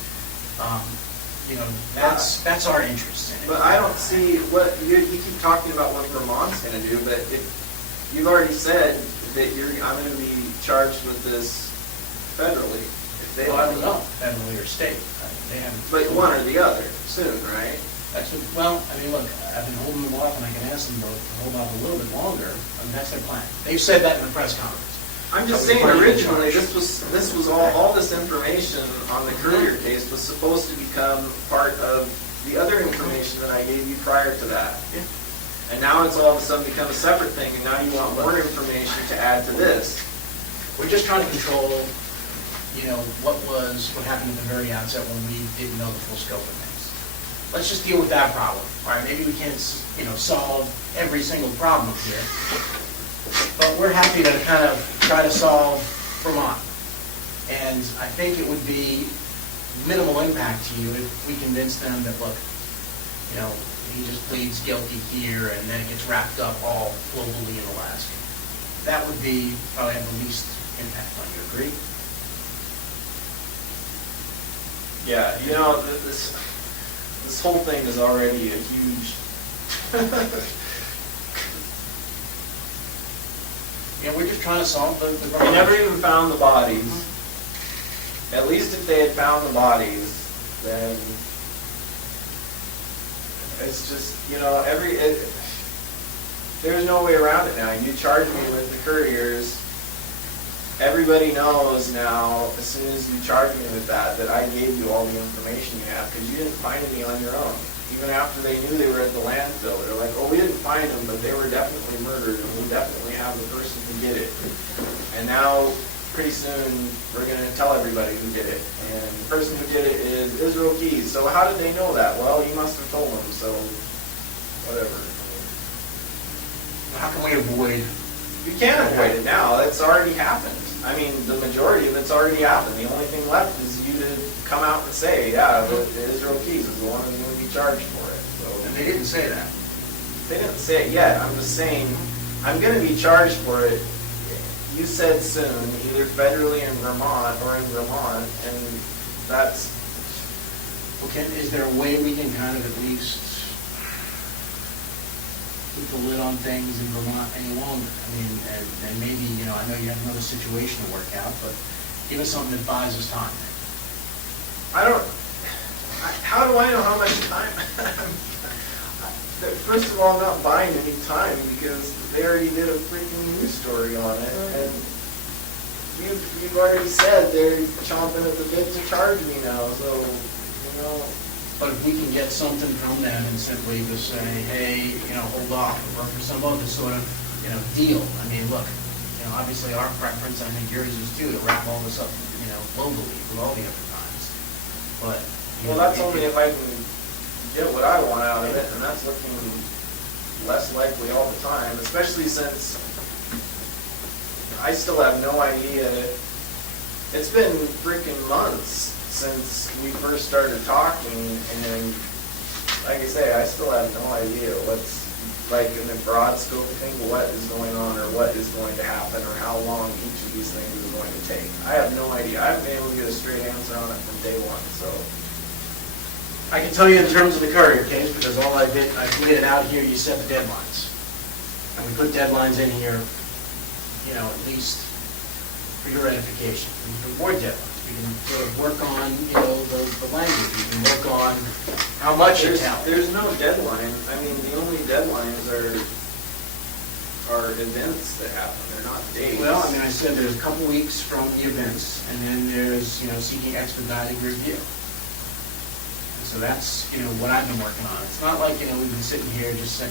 That's our interest in it. But I don't see what, you keep talking about what Vermont's gonna do, but if, you've already said that I'm gonna be charged with this federally. If they Well, I let don't me. know, federally or state. They haven't. But one or the other, soon, right? Look, I've been holding them off, and I can ask them to hold off a little bit longer, and that's their plan. They've said that in the press conference. I'm just So we're saying, planning to originally, charge. this was all this information on the Courier case was supposed to become part of the other information that I gave you prior to that. Yeah. And now it's all of a sudden become a separate thing, and now you want more information to add to this. We're just trying to control, what happened at the very outset when we didn't know the full scope of things. Let's just deal with that problem. All right, maybe we can't, solve every single problem here, but we're happy to kind of try to solve Vermont. And I think it would be minimal impact to you if we convince them that, look, he just pleads guilty here and then it gets wrapped up all globally in Alaska. That would be probably have the least impact on you. Agree? Yeah, this whole thing is already a huge. We're just trying to solve the They problem. never even found the bodies. At least if they had found the bodies, then it's just, there's no way around it now. You charge me with the couriers. Everybody knows now, as soon as you charge me with that I gave you all the information you have, because you didn't find any on your own. Even after they knew they were at the landfill, they're like, oh, we didn't find them, but they were definitely murdered, and we definitely have the person who did it. And now, pretty soon, we're going to tell everybody who did it. And the person who did it is Israel Keys. So how did they know that? Well, you must have told them, so whatever. How can we avoid? You can't avoid it now. It's already happened. I mean, the majority of it's already happened. The only thing left is you to come out and say, yeah, the Israel Keys is the one who's going to be charged for it. So And they didn't say that. they didn't say it yet. I'm just saying, I'm going to be charged for it. You said soon, either federally in Vermont or in Vermont, and that's. Okay, is there a way we can kind of at least keep the lid on things in Vermont any longer? I mean, and maybe, I know you have another situation to work out, but give us something that buys us time. How do I know how much time? First of all, I'm not buying any time because they already did a freaking news story on it. And you've already said they're chomping at the bit to charge me now, so, But if we can get something from them and simply just say, hey, hold off, or for some other sort of, deal. I mean, look, obviously our preference, I think yours is too, to wrap all this up, globally with all the other times. But. well, that's only if I can get what I want out of it, and that's looking less likely all the time, especially since I still have no idea. It's been freaking months since we first started talking, and like I say, I still have no idea what's, like in the broad scope of things, what is going on or what is going to happen or how long each of these things is going to take. I have no idea. I haven't been able to get a straight answer on it from day one, so. I can tell you in terms of the Courier case, because all I did it out here, you set the deadlines. And we put deadlines in here, at least for your edification. We put more deadlines. We can sort of work on, the language. We can work on how much you tell. There's no deadline. I mean, the only deadlines are events that happen. They're not dates. Well, I said there's a couple weeks from the events, and then there's, seeking expedited review. And so that's, what I've been working on. It's not like, we've been sitting here just,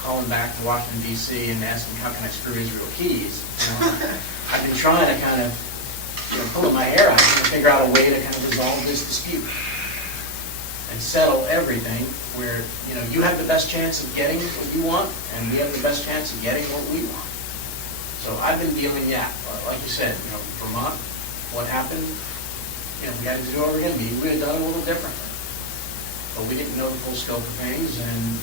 calling back to Washington, D.C. and asking, how can I screw Israel Keys? I've been trying to kind of, pulling my hair out, trying to figure out a way to kind of resolve this dispute and settle everything where, you have the best chance of getting what you want, and we have the best chance of getting what we want. So I've been dealing, like you said, Vermont, what happened, we had to do it over again. Maybe we had done it a little differently. But we didn't know the full scope of things, and,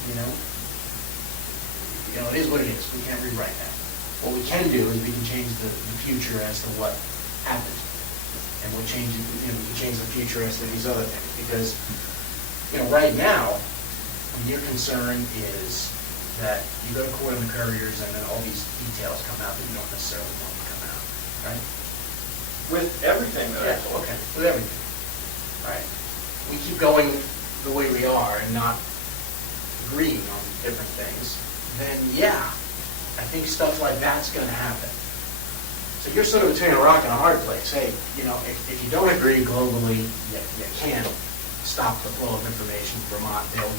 You know, it is what it is. We can't rewrite that. What we can do is we can change the future as to what happened. And we'll change, we can change the future as to these other things. Because, right now, your concern is that you go to court on the couriers and then all these details come out that you don't necessarily want to come out, right? With everything that I told. Okay, with everything. Right. We keep going the way we are and not agreeing on different things, then yeah, I think stuff like that's going to happen. So you're sort of between a rock and a hard place. Hey, if you don't agree globally, you can't stop the flow of information. Vermont, they'll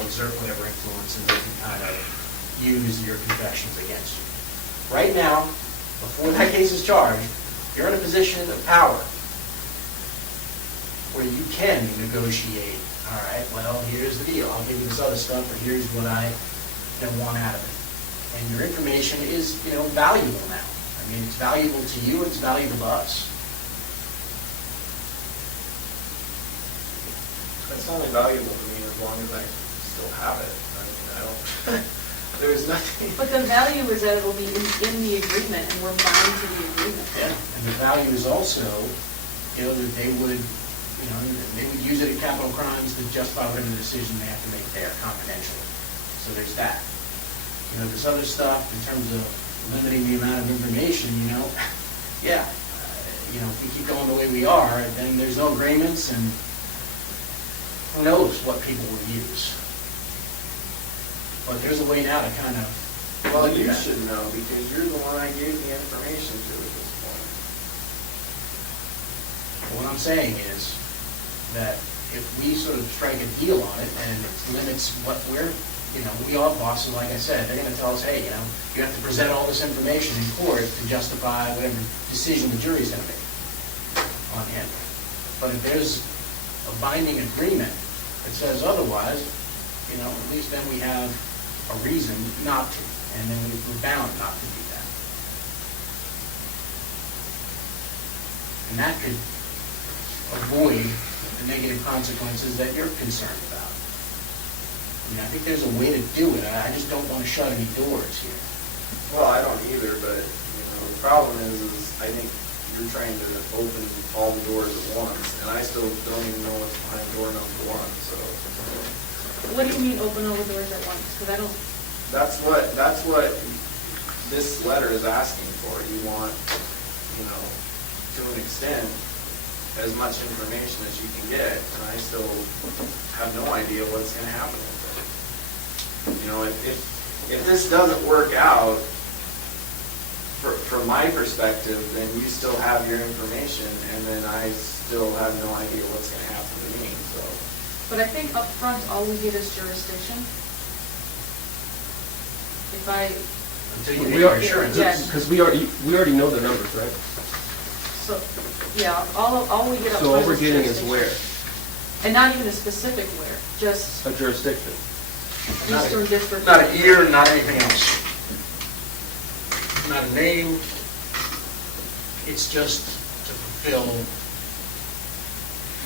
exert whatever influences they can kind of use your confessions against you. Right now, before that case is charged, you're in a position of power where you can negotiate. All right, well, here's the deal. I'll give you this other stuff, but here's what I want out of it. And your information is, valuable now. I mean, it's valuable to you, it's valuable to us. It's only valuable to me as long as I still have it. I mean, I don't, there's nothing. But the value is that it will be in the agreement, and we're bound to the agreement. Yeah, and the value is also, that they would use it in capital crimes to justify whatever decision they have to make there confidentially. So there's that. This other stuff in terms of limiting the amount of information, yeah, if we keep going the way we are, then there's no agreements, and who knows what people will use. But there's a way now to kind of... Well, you should know, because you're the one I gave the information to at this point. What I'm saying is that if we sort of strike a deal on it and it limits what we're, we are bosses, like I said, they're going to tell us, hey, you have to present all this information in court to justify whatever decision the jury's going to make on him. But if there's a binding agreement that says otherwise, at least then we have a reason not to, and then we're bound not to do that. And that could avoid the negative consequences that you're concerned about. I think there's a way to do it. I just don't want to shut any doors here. Well, I don't either, but, the problem is I think you're trying to open all the doors at once, and I still don't even know what's behind door number one, so. What do you mean open all the doors at once? Because I don't... That's what this letter is asking for. You want, to an extent, as much information as you can get, and I still have no idea what's going to happen with it. If this doesn't work out, from my perspective, then you still have your information, and then I still have no idea what's going to happen to me. So. But I think up front, all we get is jurisdiction. Until you make your assurance. Because we already know the numbers, right? So, yeah, all we get up front is jurisdiction. So all we're getting is where? And not even a specific where, just a jurisdiction. Eastern District. Not a year, not anything else. Not a name. It's just to fulfill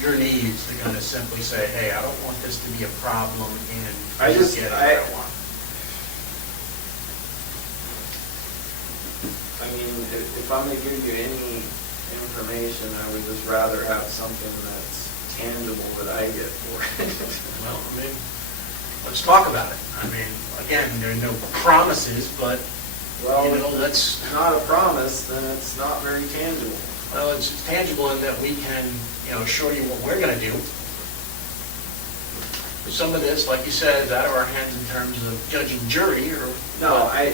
your needs to kind of simply say, hey, I don't want this to be a problem, and I just get what I want. I mean, if I'm going to give you any information, I would just rather have something that's tangible that I get for it. Well, let's talk about it. Again, there are no promises, but, let's... not a promise, then it's not very tangible. Well, it's tangible in that we can, assure you what we're going to do. Some of this, like you said, is out of our hands in terms of judge and jury, or... I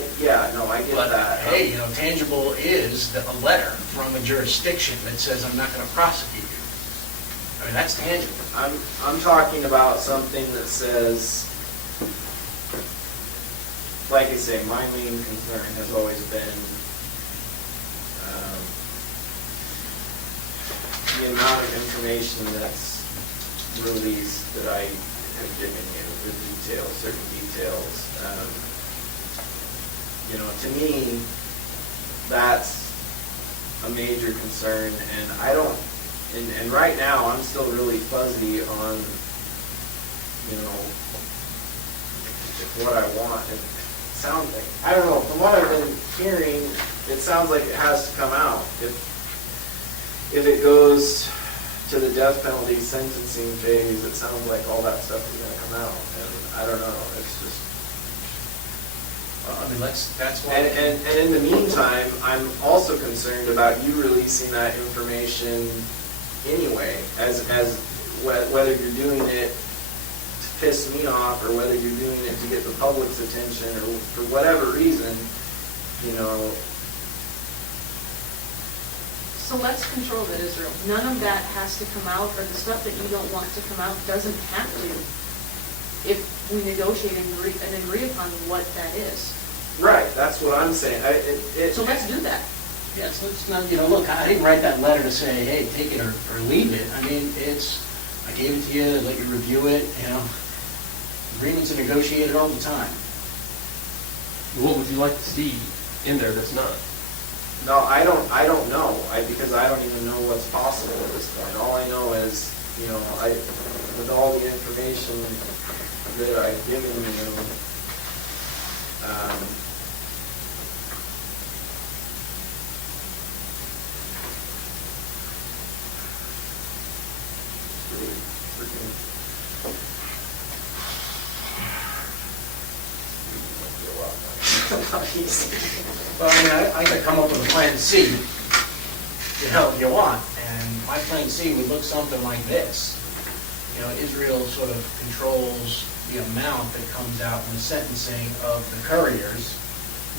get but, that. Hey, tangible is a letter from a jurisdiction that says I'm not going to prosecute you. That's tangible. I'm talking about something that says, like I say, my main concern has always been the amount of information that's released that I have given you, the details, certain details. To me, that's a major concern, and I don't. And right now, I'm still really fuzzy on, what I want. I don't know, from what I've been hearing, it sounds like it has to come out. If it goes to the death penalty sentencing phase, it sounds like all that stuff is gonna come out, and I don't know, it's just. Well, I mean, that's why. And in the meantime, I'm also concerned about you releasing that information anyway, as whether you're doing it to piss me off or whether you're doing it to get the public's attention or for whatever reason, you know. So let's control that, Israel. None of that has to come out, or the stuff that you don't want to come out doesn't have to, if we negotiate and agree upon what that is. Right, that's what I'm saying. So let's do that. Yes, let's not, you know, look, I didn't write that letter to say, hey, take it or leave it. I mean, I gave it to you, let you review it, you know. Agreements are negotiated all the time. What would you like to see in there that's not? No, I don't know, because I don't even know what's possible at this point. All I know is, you know, with all the information that I've given you, really freaking. Well, I mean, I could come up with a plan C, you know, if you want, and my plan C would look something like this. You know, Israel sort of controls the amount that comes out in the sentencing of the couriers.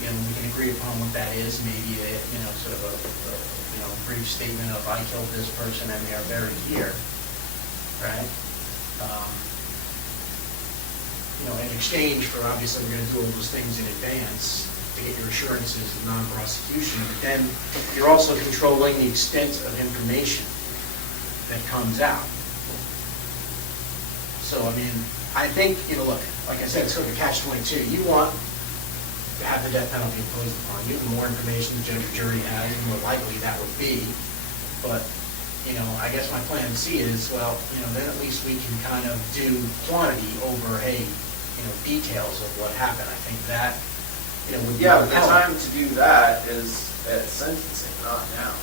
You know, we can agree upon what that is, maybe a, you know, sort of a you know, brief statement of I killed this person and they are buried here, right? You know, in exchange for, obviously, we're going to do all those things in advance to get your assurances of non-prosecution, but then you're also controlling the extent of information that comes out. So, I mean, I think, you know, look, like I said, it's sort of a catch-22. You want to have the death penalty imposed upon you. The more information the judge or jury has, the more likely that would be. But, you know, I guess my plan C is, well, you know, then at least we can kind of do quantity over, hey, you know, details of what happened. I think that, you know, would be Yeah, but the compelling. time to do that is at sentencing, not now.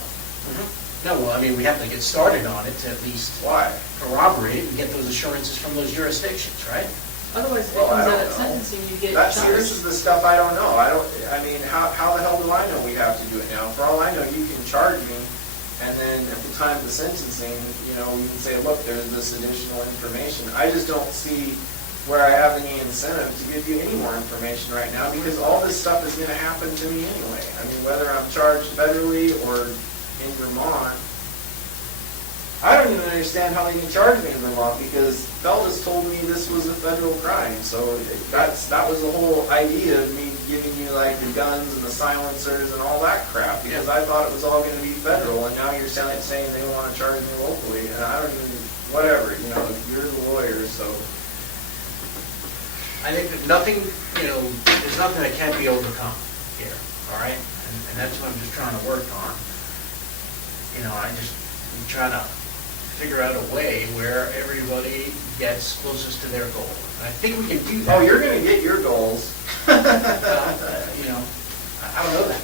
No, well, I mean, we have to get started on it to at least Why? corroborate and get those assurances from those jurisdictions, right? Otherwise, if it Well, I comes out don't at know. sentencing, you get See, this is charged. the stuff I don't know. I mean, how the hell do I know we have to do it now? For all I know, you can charge me, and then at the time of the sentencing, you know, you can say, look, there's this additional information. I just don't see where I have any incentive to give you any more information right now, because all this stuff is going to happen to me anyway. I mean, whether I'm charged federally or in Vermont, I don't even understand how they can charge me in Vermont, because Feltus told me this was a federal crime. So that was the whole idea of me giving you like the guns and the silencers and all that crap, because I thought it was all going to be federal, and now you're saying they want to charge me locally, and I don't even, whatever, you know, you're the lawyer, so. I think that nothing, you know, there's nothing that can't be overcome here, all right? And that's what I'm just trying to work on. You know, I'm trying to figure out a way where everybody gets closest to their goal. And I think we can do that. Oh, you're going to get your goals. Well, you know, I don't know that.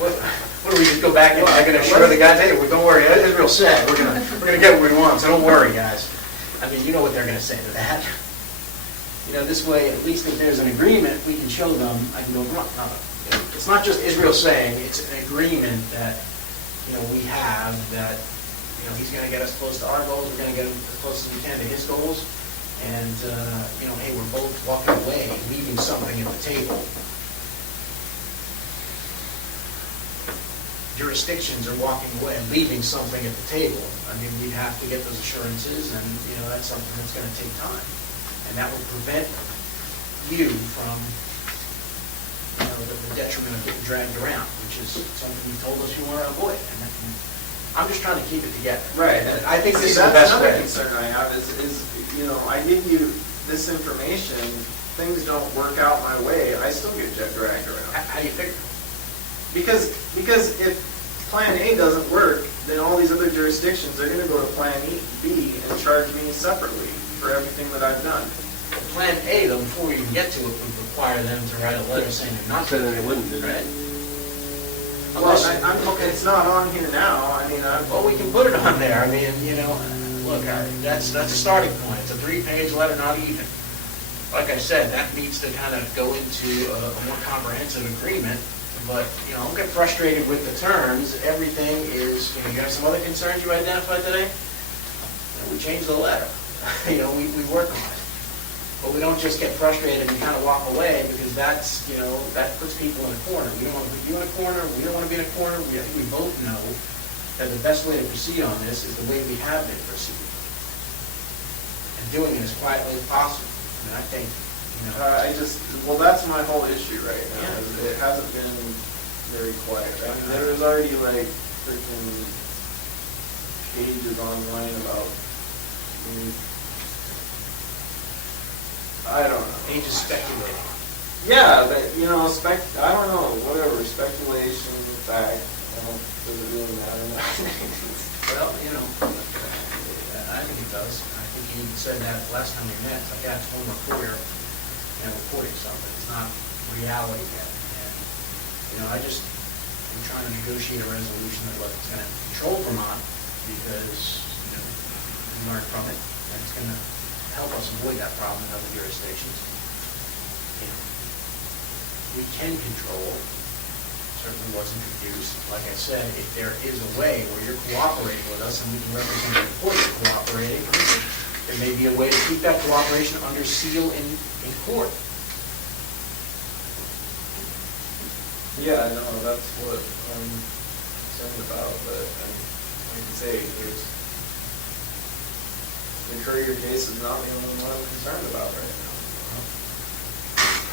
What do we just go back and I'm going to assure the guys, hey, well, don't worry, Israel said we're going to get what we want, so don't worry, guys. I mean, you know what they're going to say to that. You know, this way, at least if there's an agreement, we can show them, I can go, no, it's not just Israel saying, it's an agreement that, you know, we have that, you know, he's going to get us close to our goals, we're going to get him as close as we can to his goals, and, you know, hey, we're both walking away, leaving something at the table. Jurisdictions are walking away and leaving something at the table. I mean, we have to get those assurances, and, you know, that's something that's going to take time. And that will prevent you from, you know, the detriment of getting dragged around, which is something you told us you want to avoid. And I'm just trying to keep it together. Right. And I think this is the That's best another way. concern I have is, you know, I give you this information, things don't work out my way, I still get dragged around. How do you figure? Because if Plan A doesn't work, then all these other jurisdictions are going to go to Plan B and charge me separately for everything that I've done. Plan A, though, before we even get to it, would require them to write a letter saying they're not. So then they wouldn't do Right? that. Well, it's not on here now, I mean, Well, we can put it on there, I mean, you know, look, that's a starting point, it's a 3-page letter, not even. Like I said, that needs to kind of go into a more comprehensive agreement, but, you know, don't get frustrated with the terms, everything is, you know, you have some other concerns you identified today? You know, we changed the letter, you know, we work on it. But we don't just get frustrated and kind of walk away, because that's, you know, that puts people in a corner. We don't want to put you in a corner, we don't want to be in a corner. I think we both know that the best way to proceed on this is the way we have been proceeding. And doing it as quietly as possible. I mean, I think, you know. well, that's my whole issue right now, Yeah. is it hasn't been very quiet. I mean, there was already like freaking pages online about, I don't know. They just speculate. Yeah, but, you know, I don't know, whatever, speculation, fact, does it really matter? Well, you know, I think it does. I think you even said that last time we met. It's like, yeah, it's home reporter and reporting something. It's not reality yet. And, you know, I'm trying to negotiate a resolution that it's going to control Vermont, because, you know, we learn from it, and it's going to help us avoid that problem in other jurisdictions. You know, we can control, certainly was introduced. Like I said, if there is a way where you're cooperating with us and we can represent the court as cooperating, there may be a way to keep that cooperation under seal in court. Yeah, I know, that's what I'm concerned about, but like you say, the Courier case is not the only one I'm concerned about right now.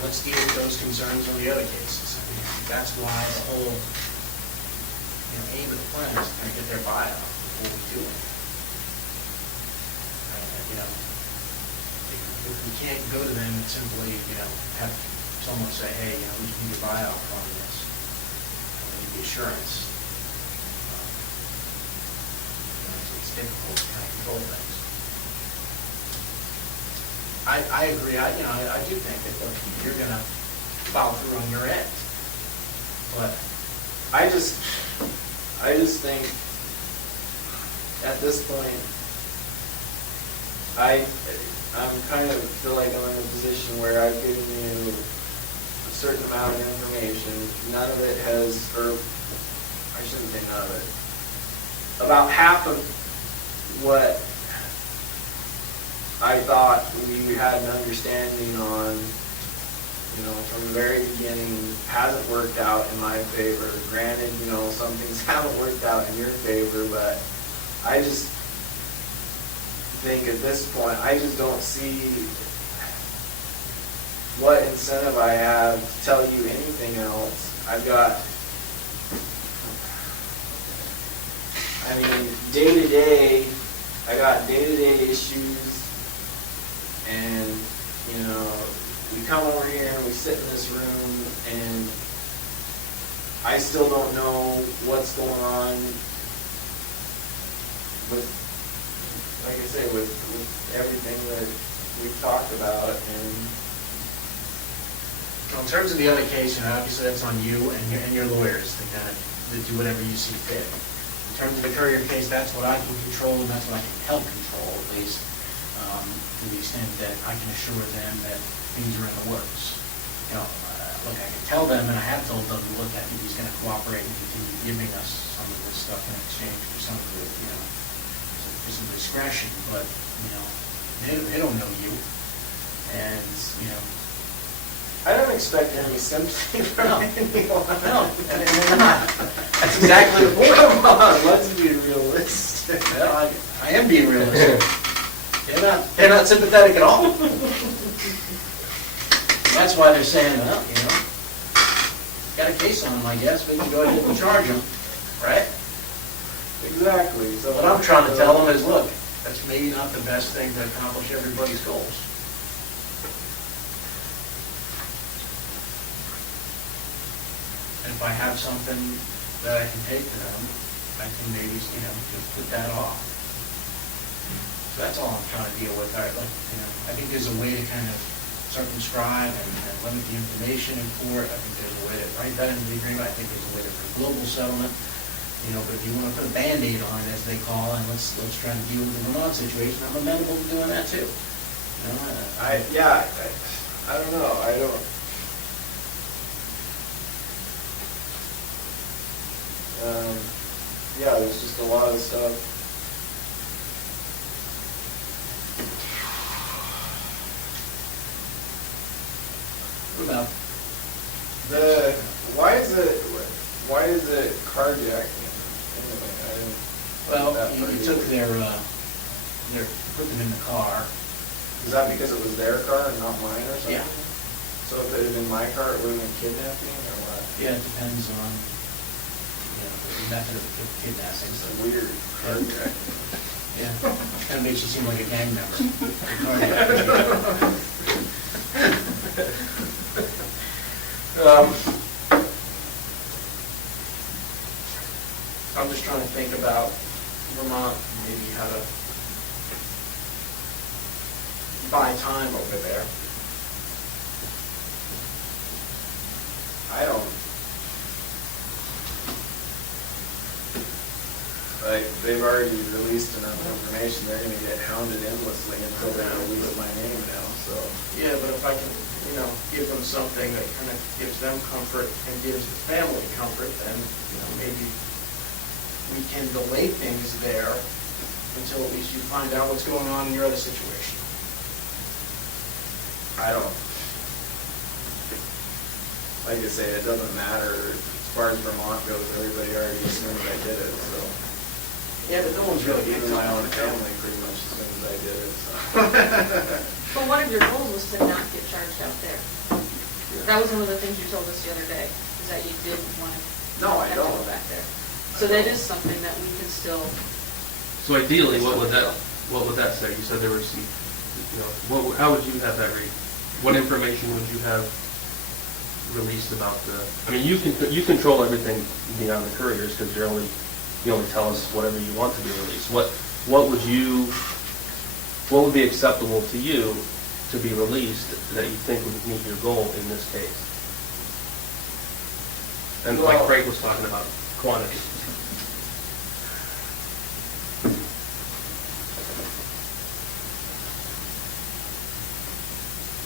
Let's deal with those concerns on the other cases. I mean, that's why the whole, you know, aim of the plan is to kind of get their buy-out before we do it. You know, if we can't go to them and simply, you know, have someone say, hey, you know, we just need a buy-out from this, we need the assurance. You know, it's difficult to kind of control things. I agree. I do think that, look, you're going to follow through on your end. But I just think at this point, I'm kind of feel like I'm in a position where I've given you a certain amount of information. None of it has, or I shouldn't say none of it. About half of what I thought we had an understanding on, you know, from the very beginning, hasn't worked out in my favor. Granted, you know, some things haven't worked out in your favor, but I just think at this point, I just don't see what incentive I have to tell you anything else. I mean, day-to-day, I got day-to-day issues. And, you know, we come over here and we sit in this room and I still don't know what's going on with, like I say, with everything that we've talked about. And well, in terms of the other case, you know, obviously that's on you and your lawyers to kind of do whatever you see fit. In terms of the Courier case, that's what I can control, and that's what I can help control, at least. To the extent that I can assure them that things are in the works. You know, look, I can tell them, and I have told them, look, I think he's going to cooperate and continue giving us some of this stuff in exchange for some of the, you know, for some discretion, but, you know, they don't know you, and, you know. I don't expect any sympathy from anyone. No, and they're not. That's exactly the point. Come on, let's be realistic. Well, I am being realistic. They're not sympathetic at all. That's why they're saying, well, you know, got a case on them, I guess, we can go ahead and charge them, right? Exactly. So what I'm trying to tell them is, look, that's maybe not the best thing to accomplish everybody's goals. And if I have something that I can take to them, I can maybe, you know, just put that off. So that's all I'm trying to deal with. All right, look, you know, I think there's a way to kind of circumscribe and limit the information in court. I think there's a way to write that into the agreement. I think there's a way to do a global settlement. But if you want to put a Band-Aid on it, as they call it, and let's try to deal with the Vermont situation, I'm amenable to doing that too. I don't know, yeah, there's just a lot of stuff. What about Why is it carjacking? Anyway, I didn't. Well, that you part took either. put them in the car. Is that because it was their car and not mine or something? Yeah. So if it had been my car, it would have been kidnapping or what? Yeah, it depends on, the method of kidnapping. It's So a weird carjacking. yeah, kind of makes you seem like a gang member. I'm just trying to think about Vermont, maybe how to buy time over there. I don't. Like, they've already released enough information, they're gonna get hounded endlessly until they release my name now, so. Yeah, but if I can, give them something that kind of gives them comfort and gives the family comfort, then, maybe we can delay things there until at least you find out what's going on in your other situation. I don't. Like I say, it doesn't matter, as far as Vermont goes, everybody already assumed I did it, so. Yeah, but no one's really Even my own family pretty much assumes I did it, so. But one of your goals was to not get charged out there. That was one of the things you told us the other day, is that you didn't want to No, I have to don't. go back there. So that is something that we can still. So ideally, what would that say? You said there were some, how would you have that read? What information would you have released about you control everything beyond the couriers because you only tell us whatever you want to be released. What would be acceptable to you to be released that you think would meet your goal in this case? And like Craig was talking about, quantity.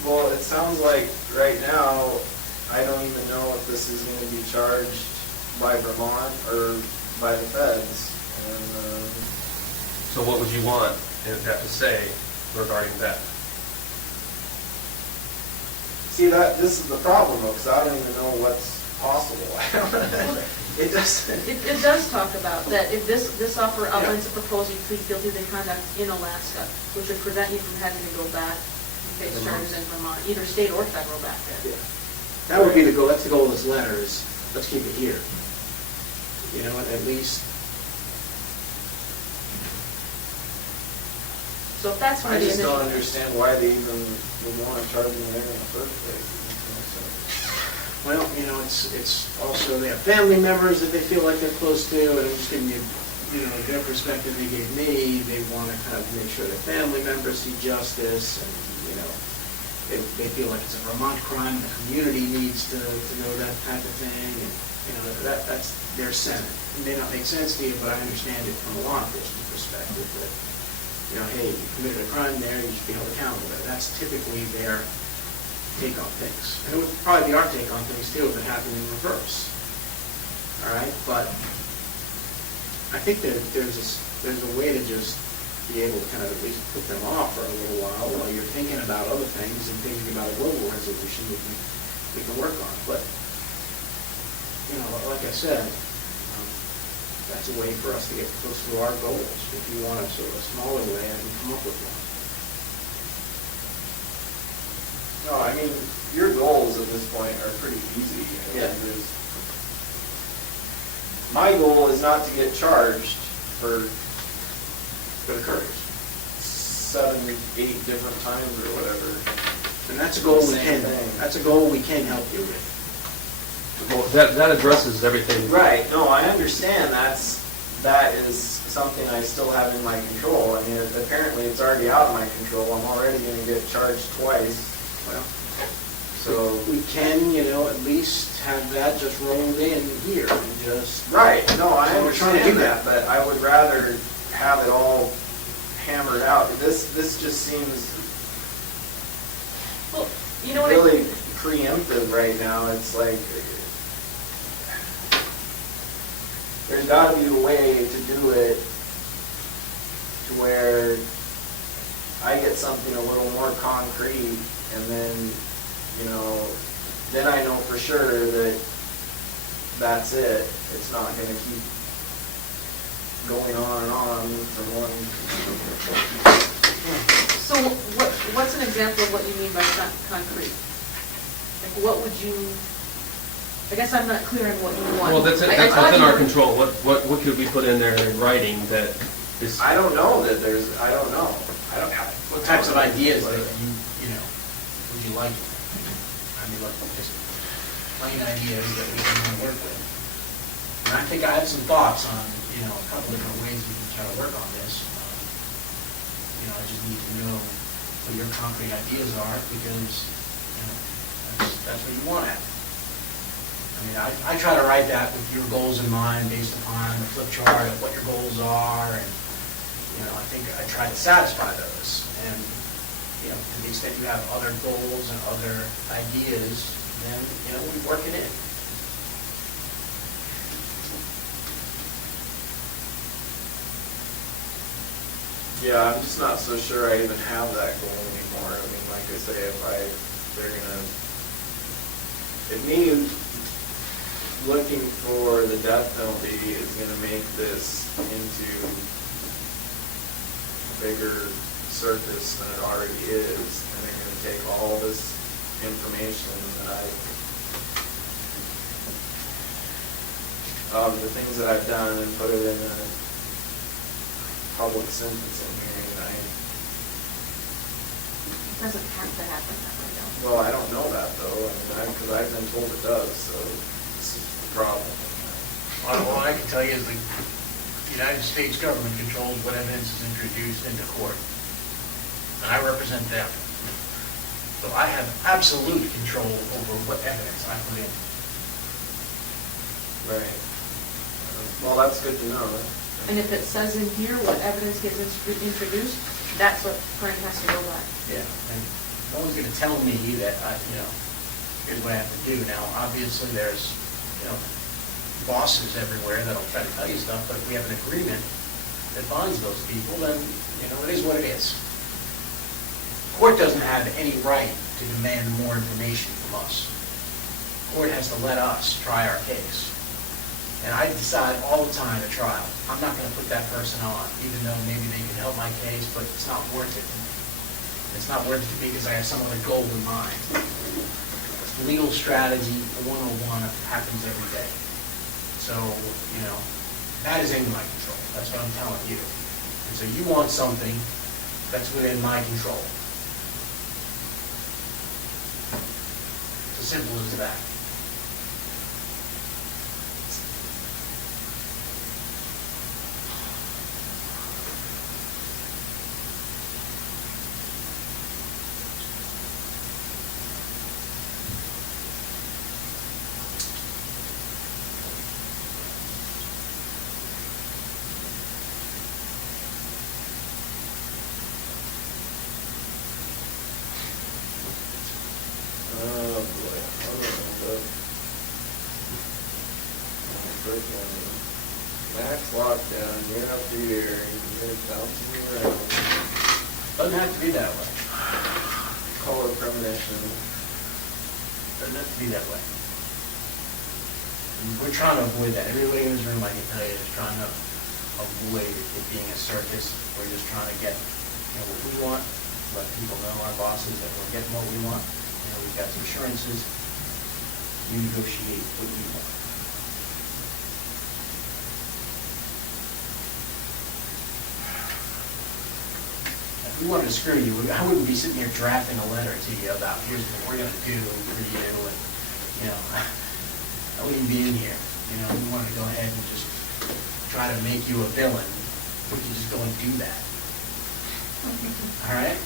Well, it sounds like right now, I don't even know if this is going to be charged by Vermont or by the feds. And, So what would you want and have to say regarding that? see, this is the problem, though, because I don't even know what's possible. It doesn't. It does talk about that if this offer outlines a proposal, you plead guilty to conduct in Alaska, which would prevent you from having to go back and face charges in Vermont, either state or federal back there. Yeah. That would be the goal, that's the goal of this letter, is let's keep it here. At least. So if that's one I of the just initial. don't understand why they even would want to charge me there in the first place. Well, it's also, they have family members that they feel like they're close to, and I'm just giving you, their perspective they gave me. They want to kind of make sure their family members see justice, and, they feel like it's a Vermont crime, the community needs to know that type of thing, and, that's their sentiment. It may not make sense to you, but I understand it from a law enforcement perspective, that, hey, you committed a crime there, you should be held accountable. That's typically their take on things. And it would probably be our take on things too if it happened in reverse. All right, but I think that there's a way to just be able to kind of at least put them off for a little while you're thinking about other things and thinking about a global resolution we can work on. But like I said, that's a way for us to get close to our goals. If you want a sort of a smaller way, I can come up with one. No, I mean, your goals at this point are pretty easy. Yeah. My goal is not to get charged for the couriers. 7, 8 different times or whatever. And that's a goal we Same can. thing. That's a goal we can help you with. Well, that addresses everything. Right, no, I understand that is something I still have in my control. I mean, apparently it's already out of my control. I'm already going to get charged twice Well, So. we can, at least have that just rolled in here and just. Right, no, I So we're trying to do understand that, but I would rather have it all hammered out. This just seems Well, you know what? really preemptive right now. It's like, there's gotta be a way to do it to where I get something a little more concrete, and then, then I know for sure that that's it. It's not gonna keep going on and on from one. So what's an example of what you mean by concrete? Like, what would you, I guess I'm not clear on what you want. Well, that's thought in you our were- control. What could we put in there in writing that is? I don't know that there's, I don't know. What types of ideas that would you like? I mean, like, just plain ideas that we can work with. And I think I have some thoughts on, a couple different ways we can try to work on this. I just need to know what your concrete ideas are, because, that's what you want at. I mean, I try to write that with your goals in mind, based upon the flip chart of what your goals are, and, I think I try to satisfy those. And, to the extent you have other goals and other ideas, then, we work it in. Yeah, I'm just not so sure I even have that goal anymore. I mean, like I say, if me looking for the death penalty is gonna make this into a bigger circus than it already is, and they're gonna take all this information that the things that I've done and put it in a public sentencing hearing. It doesn't have to happen that way, though. Well, I don't know that though, because I've been told it does, so this is the problem. All I can tell you is the United States government controls what evidence is introduced into court. And I represent them. So I have absolute control over what evidence I put in. Right. Well, that's good to know. And if it says in here what evidence gets introduced, that's what Frank has to go by. Yeah. And no one's gonna tell me that here's what I have to do. Now, obviously, there's, bosses everywhere that'll try to tell you stuff, but if we have an agreement that binds those people, then, it is what it is. Court doesn't have any right to demand more information from us. Court has to let us try our case. And I decide all the time at trial, I'm not gonna put that person on, even though maybe they can help my case, but it's not worth it to me. It's not worth it to me because I have some other goal in mind. Legal strategy 101 happens every day. So, that is in my control. That's what I'm telling you. And so you want something that's within my control. It's as simple as that. Oh, boy. Max lockdown, year after year, you're bouncing around. Doesn't have to be that way. Call it premonition. Doesn't have to be that way. We're trying to avoid that. Everybody in this room, I can tell you, is trying to avoid it being a circus. We're just trying to get, what we want, let people know, our bosses, that we're getting what we want. We've got some assurances. You negotiate what you want. If we wanted to screw you, I wouldn't be sitting here drafting a letter to you about, here's what we're gonna do for you, and, I wouldn't be in here. We wanted to go ahead and just try to make you a villain. We could just go and do that. All right?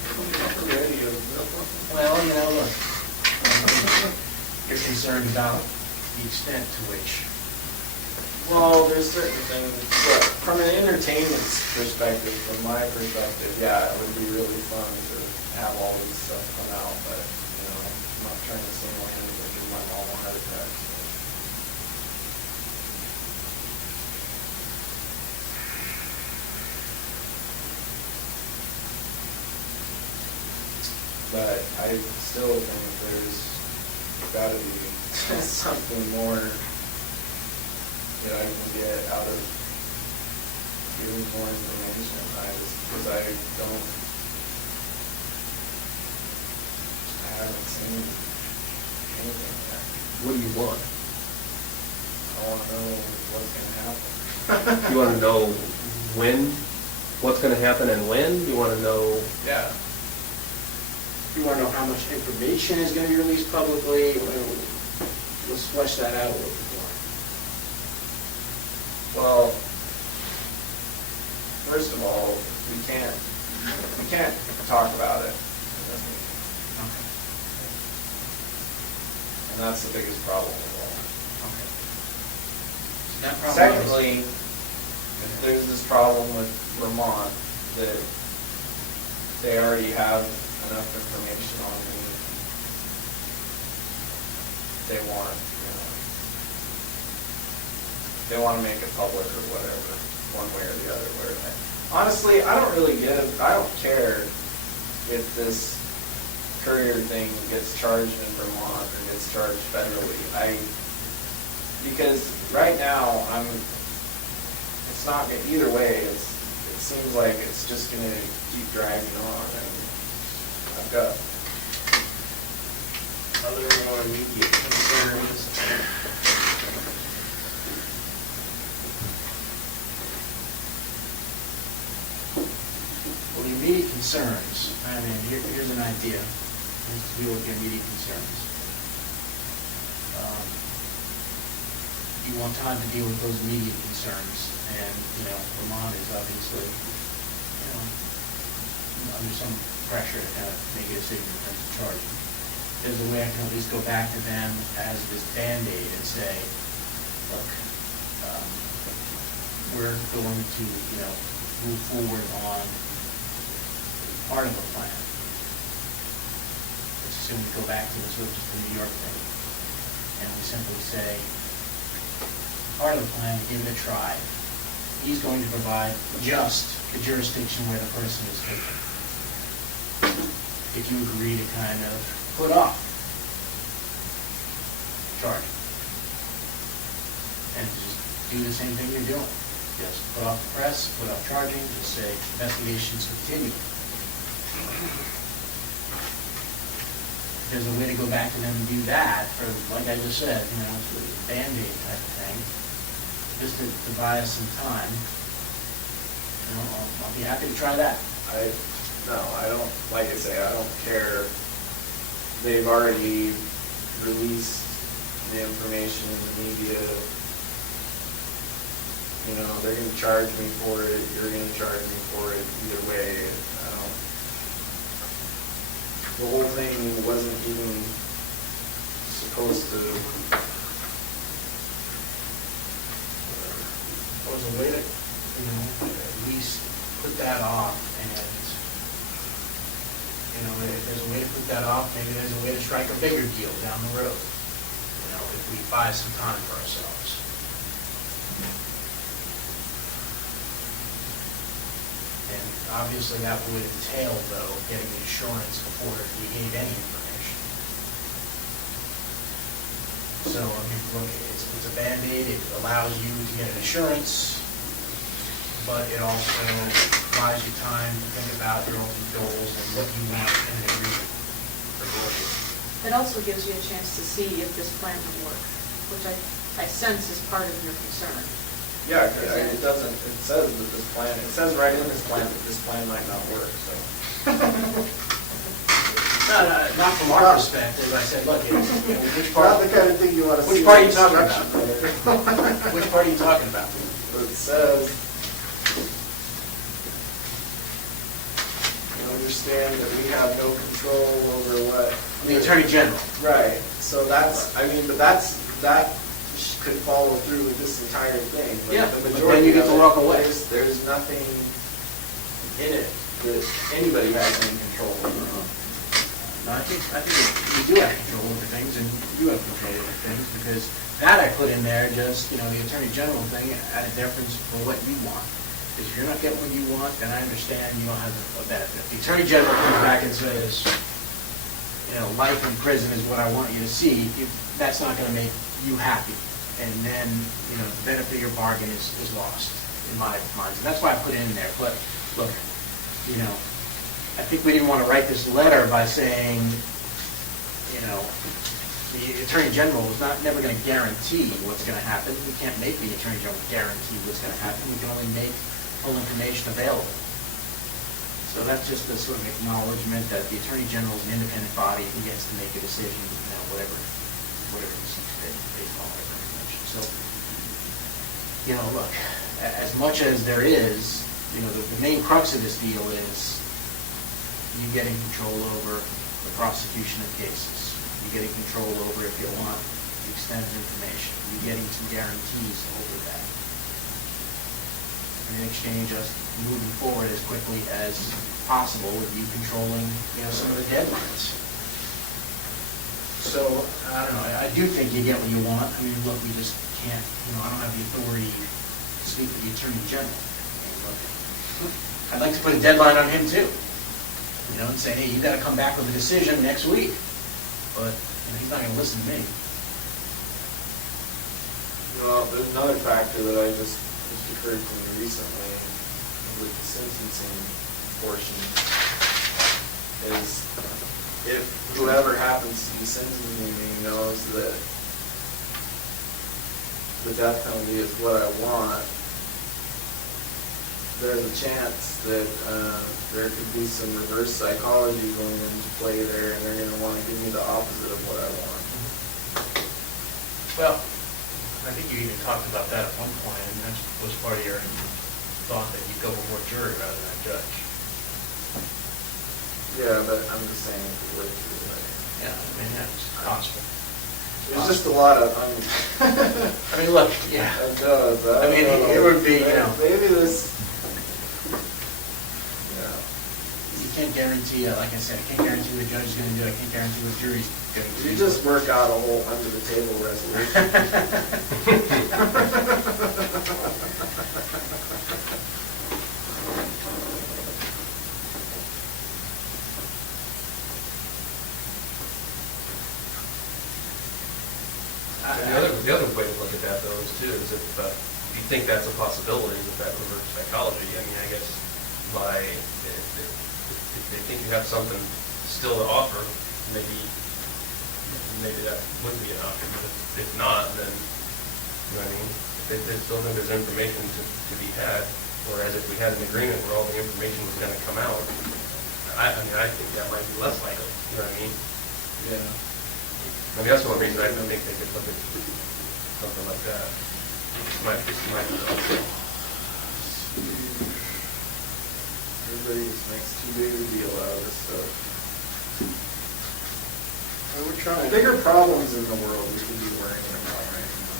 Radio. Well, you know, look, you're concerned about the extent to which, Well, there's certain things, but from an entertainment perspective, from my perspective, yeah, it would be really fun to have all this stuff come out, but, you know, I'm not trying to single-handedly give my mom a heart attack, so. But I still think there's gotta be something more that I can get out of getting more information. Because I haven't seen anything yet. What do you want? I wanna know what's gonna happen. You want to know when, what's going to happen and when? You want to know, Yeah. you want to know how much information is going to be released publicly. Well, let's flesh that out a little bit more. Well, first of all, we can't talk about it in this meeting. Okay. And that's the biggest problem of all. Okay. So that problem is- Secondly, if there's this problem with Vermont that they already have enough information on me, they want, you know, they want to make it public or whatever, one way or the other. Honestly, I don't really I don't care if this courier thing gets charged in Vermont or gets charged federally. Because right now, it's not, either way, it seems like it's just gonna keep dragging on, and I've got other more immediate concerns. Well, the immediate concerns, I mean, here's an idea, is to deal with the immediate concerns. You want time to deal with those immediate concerns, and, you know, Vermont is obviously, you know, under some pressure to kind of make a decision in terms of charging. There's a way I can at least go back to them as this Band-Aid and say, look, we're going to, you know, move forward on part of the plan. Let's assume we go back to this, sort of just the New York thing, and we simply say, part of the plan, give it a try. He's going to provide just the jurisdiction where the person is taken. If you agree to kind of put off charging, and just do the same thing you're doing. Just put off the press, put off charging, just say investigations continue. There's a way to go back to them and do that, for, like I just said, you know, sort of a Band-Aid type of thing, just to buy us some time. You know, I'll be happy to try that. No, I don't, like I say, I don't care. They've already released the information in the media. You know, they're gonna charge me for it, you're gonna charge me for it, either way, the whole thing wasn't even supposed to. Was a way to, you know, at least put that off, and, you know, if there's a way to put that off, maybe there's a way to strike a bigger deal down the road, you know, if we buy some time for ourselves. And obviously that would entail, though, getting insurance before we gave any information. So, I mean, look, it's a Band-Aid, it allows you to get an insurance, but it also buys you time to think about your own goals and what you want in an agreement for Georgia. It also gives you a chance to see if this plan will work, which I sense is part of your concern. Yeah, it doesn't, it says that this plan, it says right in this plan that this plan might not work, so. No, not from our perspective. I said, look, you know, which part? Not the kind of thing you want to see. Which part are you talking about? Instruction. Which part are you talking about? It says, understand that we have no control over what. The Attorney General. Right, so that's, I mean, but that could follow through with this entire thing. But Yeah, the but then majority you get of to it, walk away. There's nothing in it that anybody has any control over. No, I think you do have control over things, and you do have control over things, because that I put in there, just, the Attorney General thing, at a difference for what you want. If you're not getting what you want, then I understand you don't have a benefit. The Attorney General comes back and says, life in prison is what I want you to see, that's not gonna make you happy. And then, the benefit of your bargain is lost, in my mind. And that's why I put it in there. But, look, I think we didn't want to write this letter by saying, the Attorney General is never going to guarantee what's going to happen. We can't make the Attorney General guarantee what's going to happen. We can only make full information available. So that's just a sort of acknowledgement that the Attorney General is an independent body. He gets to make a decision, whatever he sees fit based on whatever information. So, look, as much as there is, the main crux of this deal is you getting control over the prosecution of cases. You getting control over, if you want, the extent of information. You getting some guarantees over that. And in exchange, us moving forward as quickly as possible with you controlling, some of the deadlines. So, I don't know, I do think you get what you want. I mean, look, we just can't, I don't have the authority to speak for the Attorney General. I'd like to put a deadline on him too. And say, hey, you gotta come back with a decision next week. But, he's not gonna listen to me. There's another factor that I just occurred to me recently with the sentencing portion is if whoever happens to be sentencing me knows that the death penalty is what I want, there's a chance that there could be some reverse psychology going into play there, and they're going to want to give me the opposite of what I want. Well, I think you even talked about that at one point, and that was part of your thought that you'd go before a jury rather than a judge. Yeah, but I'm just saying if it works through the way. Yeah, I mean, that's possible. There's just a lot of, I mean, look, yeah. It does. I mean, it would be, Maybe this, you can't guarantee, like I said, I can't guarantee what a judge is going to do, I can't guarantee what a jury's going to do. you just work out a whole under-the-table resolution. The other way to look at that, though, is if you think that's a possibility with that reverse psychology, I mean, I guess if they think you have something still to offer, maybe that would be an option. But if not, then, I mean, if they still think there's information to be had, whereas if we had an agreement where all the information was going to come out, I think that might be less likely. You know what I mean? Yeah. I mean, that's one reason I think they could look at something like that. Might be Everybody just makes too big a deal out of this stuff. Well, we're trying. Bigger problems in the world we could be worrying about right now.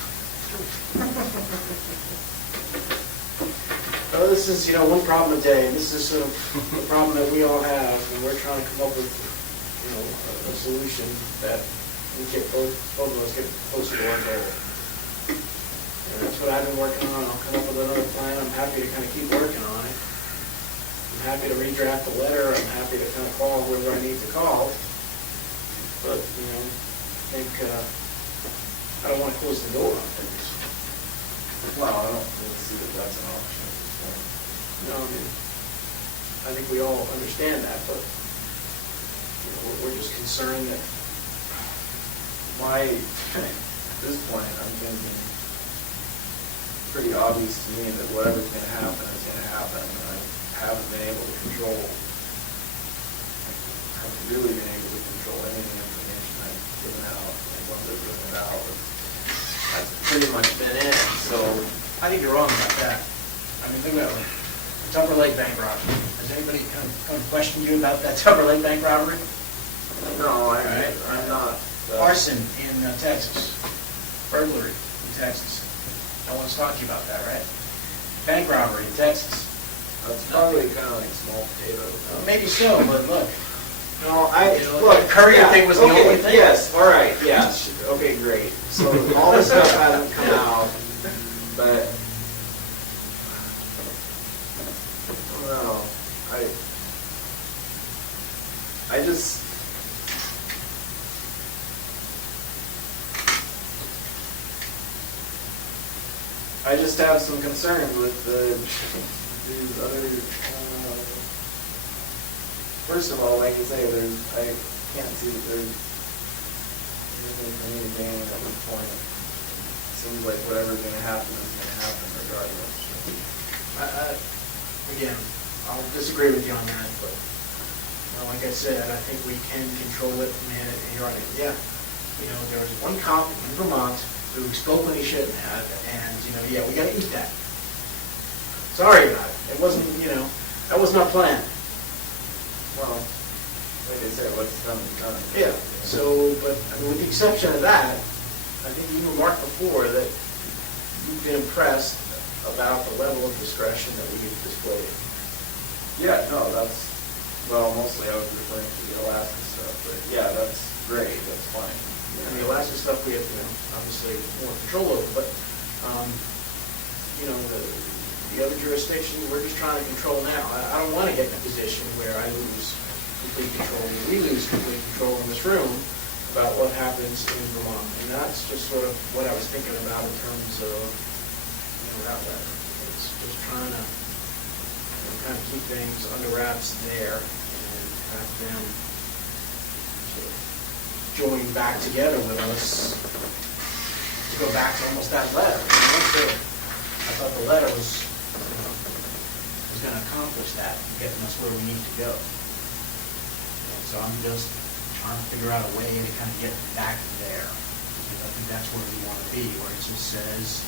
Well, this is, one problem a day, and this is sort of the problem that we all have, and we're trying to come up with, a solution that we get both of us get closer to our goal. And that's what I've been working on. I'll come up with another plan. I'm happy to kind of keep working on it. I'm happy to redraft the letter. I'm happy to kind of call whoever I need to call. But, I think, I don't want to close the door on things. Well, I don't really see that that's an option at this point. No, I mean, I think we all understand that, but, we're just concerned that At this point, I'm thinking it's pretty obvious to me that whatever's going to happen is going to happen, and I haven't been able to control, I haven't really been able to control any of the information I've given out, like once I've given it out, that's pretty much been it, so. I think you're wrong about that. I mean, think about it. Tupper Lake bank robbery. Has anybody come and questioned you about that Tupper Lake bank robbery? No, Alright. I'm not. Arson in Texas, burglary in Texas. No one's talked to you about that, right? Bank robbery in Texas. That's probably kind of like small potatoes. Maybe so, but look, No, You know, the courier thing was the okay, only thing. Yes, all right, yes, okay, great. So all this stuff hasn't come out, but I don't know. I just. I just have some concerns with these other. First of all, like you say, I can't see that there's anything for me to gain at this point. Seems like whatever's going to happen is going to happen regardless. again, I'll disagree with you on that, but like I said, I think we can control it, man, and you're right, yeah. You know, there was one cop in Vermont who spoke when he shouldn't have, and, yeah, we gotta eat that. Sorry about it. It wasn't, that wasn't our plan. Well, like I said, what's done is done. Yeah, so, but, with the exception of that, I think you remarked before that you've been impressed about the level of discretion that we've displayed. Yeah, no, mostly I was referring to the Alaska stuff, but yeah, that's great, that's fine. And the Alaska stuff we have, obviously more control over, but, the other jurisdictions, we're just trying to control now. I don't want to get in a position where I lose complete control, or we lose complete control in this room about what happens in Vermont. And that's just sort of what I was thinking about in terms of, it's just trying to kind of keep things under wraps there and have them sort of join back together with us to go back to almost that letter. I thought the letter was going to accomplish that, getting us where we need to go. And so I'm just trying to figure out a way to kind of get back there. Because I think that's where we want to be, where it just says.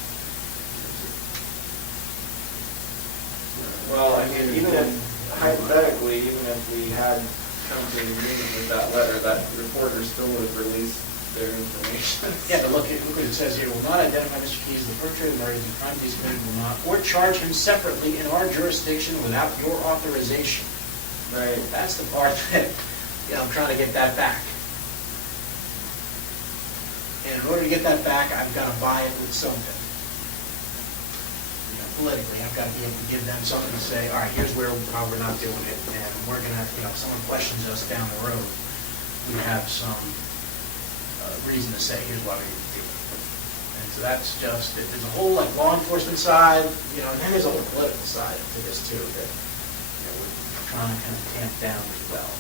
Well, I mean, even if, hypothetically, even if we had come to an agreement with that letter, that reporter still would have released their information. Yeah, but look what it says here. Will not identify Mr. Keys as the perpetrator of the murders and crimes he's committed will not, or charge him separately in our jurisdiction without your authorization. Right. That's the part that, I'm trying to get that back. And in order to get that back, I've got to buy it with something. Politically, I've got to be able to give them something to say, all right, here's why we're not doing it, and we're going to, if someone questions us down the road, we have some reason to say, here's why we need to do it. And so that's just, there's a whole law enforcement side, and then there's a whole political side to this too, that we're trying to kind of tamp down as well.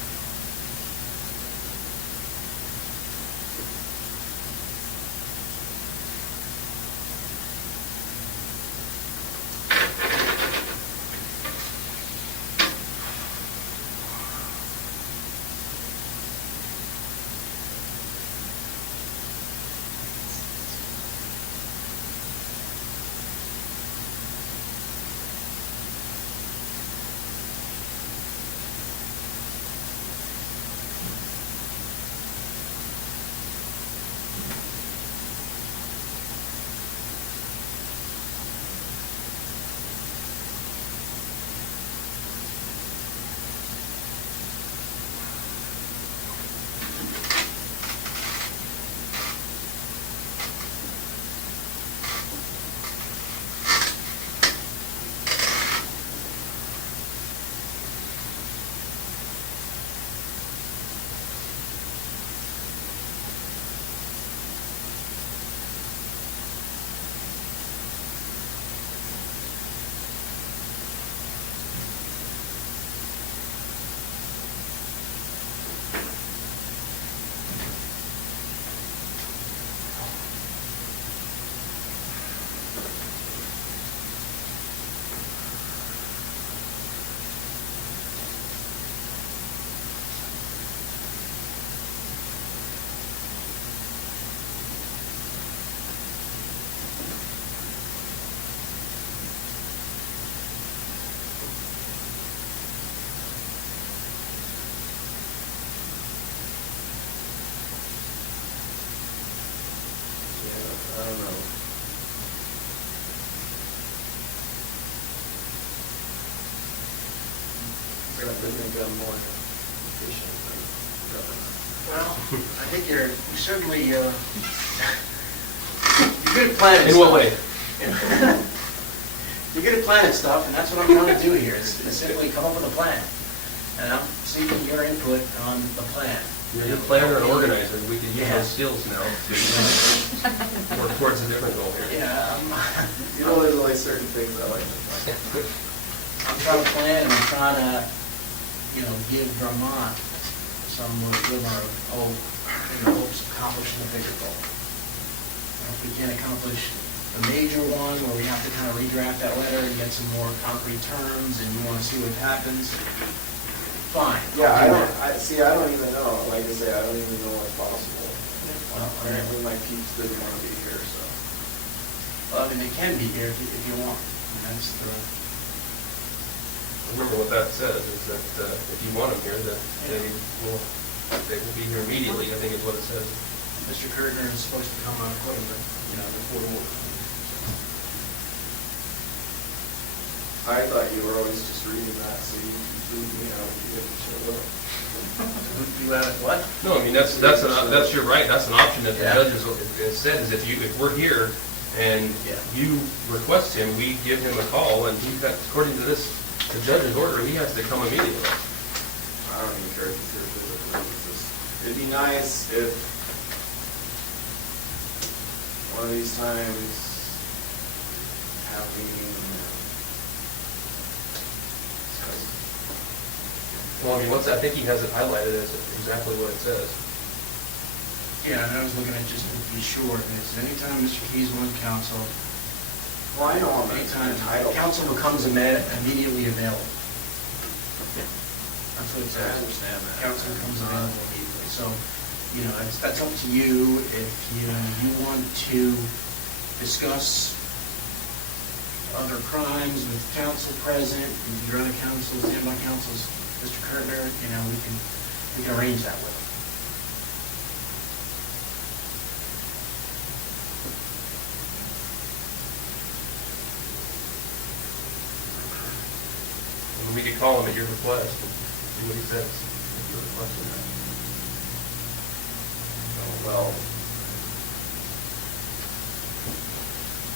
I don't know. I think I'm more efficient than governor. Well, I think you're certainly, you're good at planning In stuff. what way? You're good at planning stuff, and that's what I'm trying to do here, is simply come up with a plan. And I'm seeking your input on the plan. You're a planner and organizer, we could use Yeah. those skills now to work towards a different goal here. Yeah, You know, there's only certain things I like to plan. I'm trying to plan, and I'm trying to, give Vermont some glimmer of hope, hopes of accomplishing a bigger goal. And if we can accomplish the major one, where we have to kind of redraft that letter and get some more concrete terms, and you want to see what happens, fine. Yeah, I'll do I don't, that. I don't even know, like I say, I don't even know what's possible. Well, Apparently my peeps didn't want to be here, so. Well, I mean, they can be here if you want. That's the, Remember what that says, is that if you want them here, that they will be here immediately, I think is what it says. Mr. Kurtner is supposed to come on accordingly, before the war. I thought you were always just reading that, so you blew me out, you didn't show up. You have what? No, I mean, that's your right, that's an option that the Yeah. judges have said, is if we're here and Yeah. you request him, we give him a call, and according to the judge's order, he has to come immediately. I don't even care if it's your physical, it's just, it'd be nice if one of these times have meeting. Well, I mean, I think he has it highlighted as exactly what it says. Yeah, and I was looking at just to be sure, and it's anytime Mr. Keys wants counsel, Well, I know I'm anytime entitled. counsel becomes immediately available. That's what it I says. understand that. Counsel becomes available immediately. So, that's up to you. If you want to discuss other crimes with counsel present, and your other counsels, standby counsels, Mr. Kurtner, we can arrange that with him. And we could call him at your request and see what he says. If you're requesting that. Well,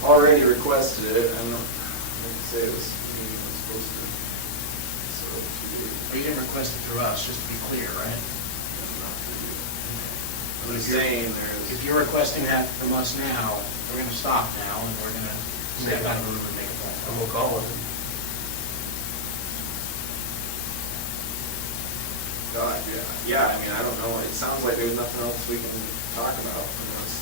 already requested it, and I didn't say it was, meeting was supposed to, so it should be. But you didn't request it through us, just to be clear, right? I'm saying there's. If you're requesting that from us now, we're gonna stop now, and we're gonna step out of the room and make a phone And call. we'll call him. God, yeah, I mean, I don't know, it sounds like there's nothing else we can talk about unless.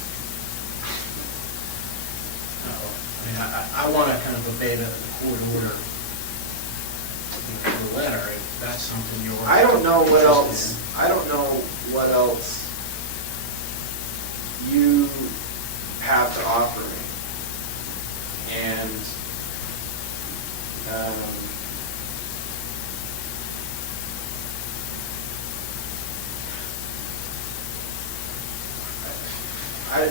No, I mean, I wanna kind of obey the court order, the letter, if that's something you're. I don't know what interested else, I don't know what else you have to offer me. And, I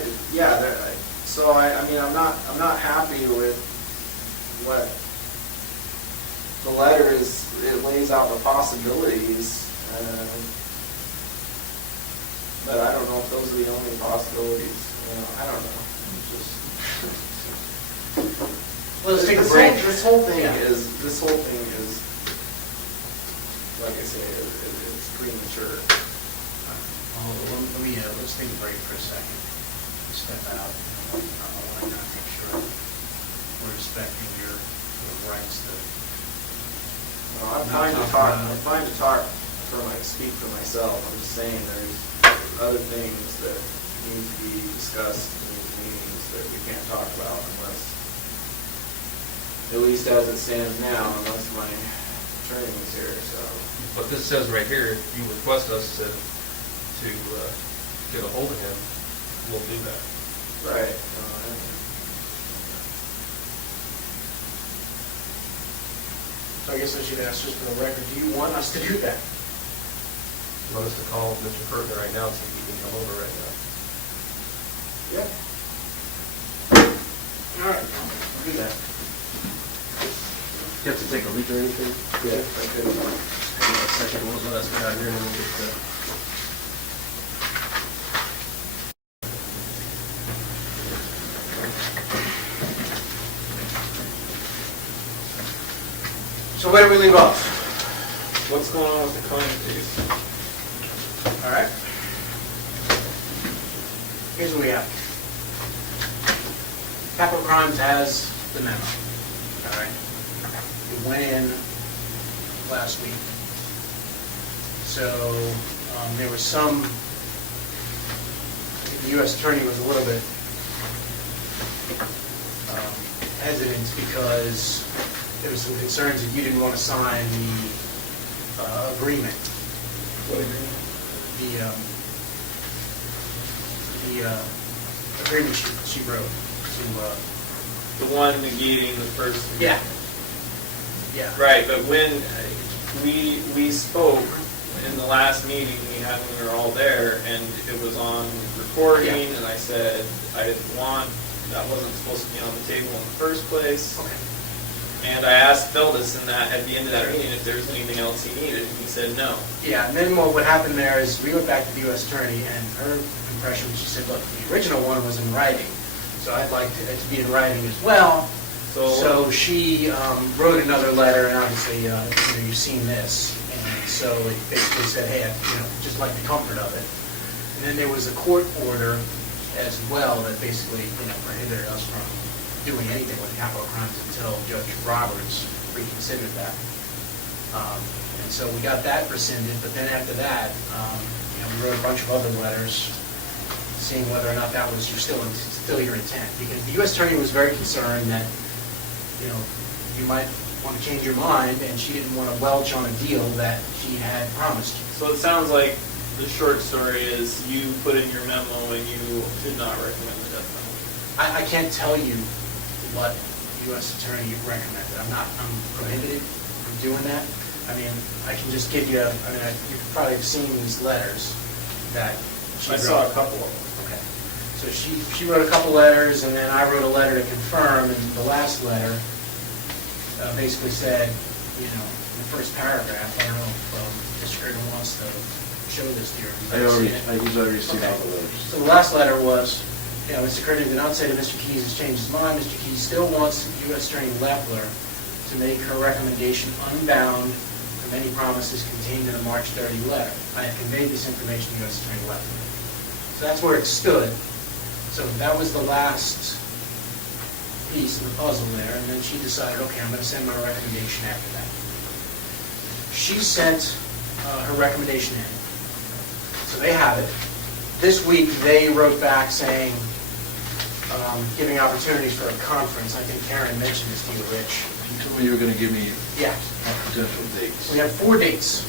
mean, I'm not happy with what the letter is. It lays out the possibilities, but I don't know if those are the only possibilities. I don't know. It's just. Well, let's take a break. This whole thing Yeah. is, like I say, it's premature. Let's take a break for a second. Step out. I want to make sure we're respecting your rights to. No, I'm fine to talk speak for myself. I'm just saying there's other things that need to be discussed in these meetings that we can't talk about unless, at least as it stands now, unless my attorney was here, so. But this says right here, if you request us to get a hold of him, we'll do that. Right. So I guess I should ask just for the record, do you want us to do that? You want us to call Mr. Kurtner right now and see if he can come over right now? Yeah. All right, I'll do that. You have to take a leak or anything? Yeah. Okay. Hang on a second, we'll let us get out here and then we'll get the... So where do we leave off? What's going on with the claim fees? All right. Here's what we have. Capital Crimes has the memo. All right. It went in last week. So there was some, I think the U.S. Attorney was a little bit hesitant because there was some concerns that you didn't want to sign the agreement. What agreement? The agreement she wrote to, The one negating the first. yeah. Yeah. Right, but when we spoke in the last meeting we had when we were all there, and it was on recording, Yeah. and I said I didn't want, that wasn't supposed to be on the table in the first place. Okay. And I asked Feldis in that, at the end of that meeting if there was anything else he needed, and he said no. Yeah, and then what happened there is we went back to the U.S. Attorney, and her impression was, she said, look, the original one was in writing, so I'd like it to be in writing as well. So she wrote another letter, and obviously, you've seen this, and so it basically said, hey, I'd just like the comfort of it. And then there was a court order as well that basically, prohibited us from doing anything with capital crimes until Judge Roberts reconsidered that. And so we got that rescinded, but then after that, we wrote a bunch of other letters seeing whether or not that was still your intent. Because the U.S. Attorney was very concerned that, you might want to change your mind, and she didn't want to welch on a deal that she had promised you. So it sounds like the short story is you put in your memo and you did not recommend the death penalty. I can't tell you what the U.S. Attorney recommended. I'm prohibited from doing that. I mean, I can just give you, you probably have seen these letters that she I wrote. saw a couple of them. Okay. So she wrote a couple letters, and then I wrote a letter to confirm, and the last letter basically said, in the first paragraph, I don't know if Mr. Curtin wants to show this to you. He's already received all the letters. So the last letter was, Mr. Curtin did not say that Mr. Keys has changed his mind. Mr. Keys still wants U.S. Attorney Leffler to make her recommendation unbound from any promises contained in the March 30 letter. I have conveyed this information to U.S. Attorney Leffler. So that's where it stood. So that was the last piece of the puzzle there, and then she decided, okay, I'm going to send my recommendation after that. She sent her recommendation in. So they have it. This week, they wrote back saying, giving opportunities for a conference. I think Karen mentioned this to you, Rich. You told me you were going to give me Yeah. potential dates. We have 4 dates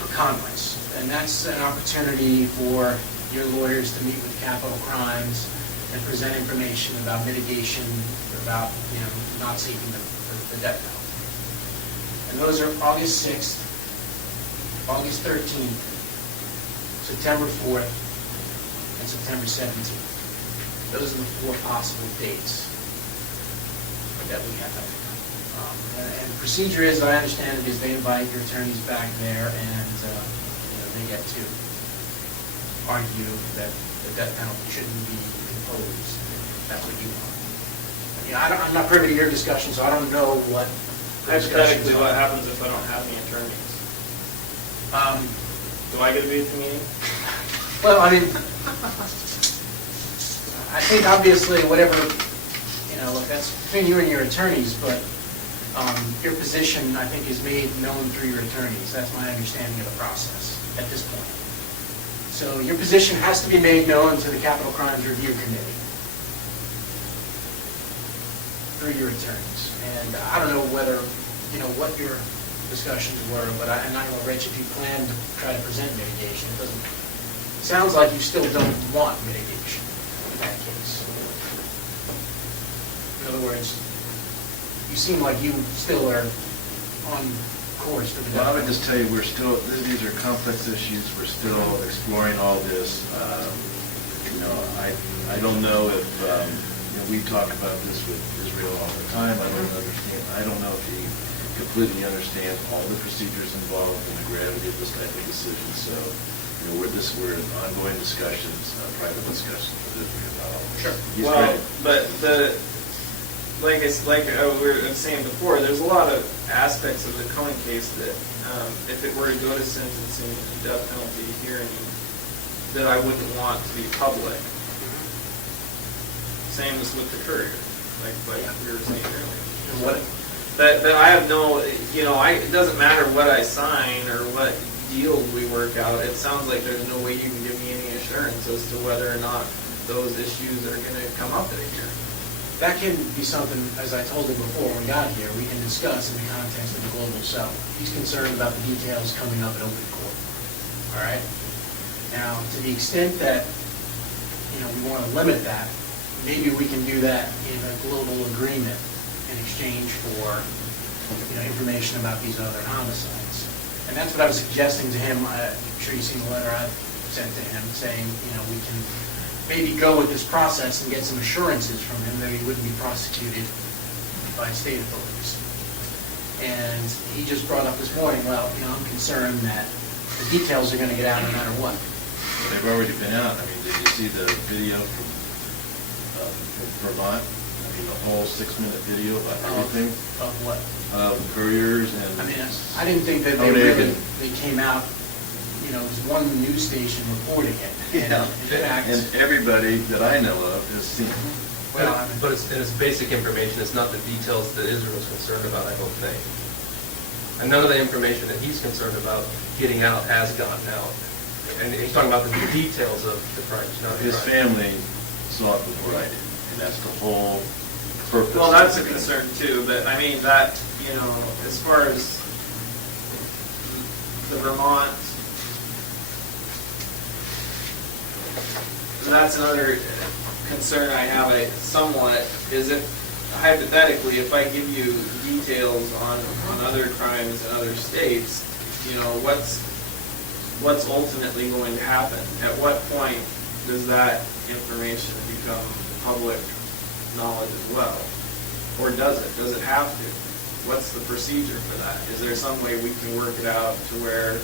for conference, and that's an opportunity for your lawyers to meet with capital crimes and present information about mitigation, about not seeking the death penalty. And those are August 6th, August 13th, September 4th, and September 17th. Those are the 4 possible dates that we have. And the procedure is, I understand it, is they invite your attorneys back there, and they get to argue that the death penalty shouldn't be imposed. That's what you want. I'm not privy to your discussion, so I don't know what the discussions Hypothetically, are. what happens if I don't have the attorneys? Do I get to be at the meeting? Well, I think obviously whatever, look, that's between you and your attorneys, but your position, I think, is made known through your attorneys. That's my understanding of the process at this point. So your position has to be made known to the Capital Crimes Review Committee through your attorneys. And I don't know whether, what your discussions were, but I don't know, Rich, if you plan to try to present mitigation. It sounds like you still don't want mitigation in that case. In other words, you seem like you still are on course for the Well, I death would just tell you, these are complex issues. We're still exploring all this. I don't know if we talk about this with Israel all the time. I don't know if he completely understands all the procedures involved and the gravity of this type of decision. So, we're in ongoing discussions, private discussions with Israel about all this. Sure. He's Well, ready. but like we were saying before, there's a lot of aspects of the Koenig case that, if it were to go to sentencing and death penalty hearing, that I wouldn't want to be public. Same as with the Courier, like we were saying earlier. That I have no, it doesn't matter what I sign or what deals we work out. It sounds like there's no way you can give me any assurance as to whether or not those issues are going to come up at a hearing. That can be something, as I told him before when we got here, we can discuss in the context of the global settlement. He's concerned about the details coming up in open court. All right? Now, to the extent that, we want to limit that, maybe we can do that in a global agreement in exchange for, information about these other homicides. And that's what I was suggesting to him. I'm sure you've seen the letter I sent to him saying, we can maybe go with this process and get some assurances from him that he wouldn't be prosecuted by state authorities. And he just brought up this morning, well, I'm concerned that the details are going to get out no matter what. They've already been out. I mean, did you see the video from Vermont? I mean, the whole 6-minute video about everything? Of what? Of couriers and... I mean, I didn't think that they came out, there's one news station reporting it. Yeah, In fact, and everybody that I know of has seen it. well, I mean, But it's basic information, it's not the details that Israel's concerned about, I don't think. And none of the information that he's concerned about getting out has gotten out. And he's talking about the details of the crimes, not the His crime. family saw it before I did, and that's the whole purpose. Well, that's a concern too, but I mean, that, as far as the Vermont, that's another concern I have, somewhat, is if, hypothetically, if I give you details on other crimes in other states, what's ultimately going to happen? At what point does that information become public knowledge as well? Or does it? Does it have to? What's the procedure for that? Is there some way we can work it out to where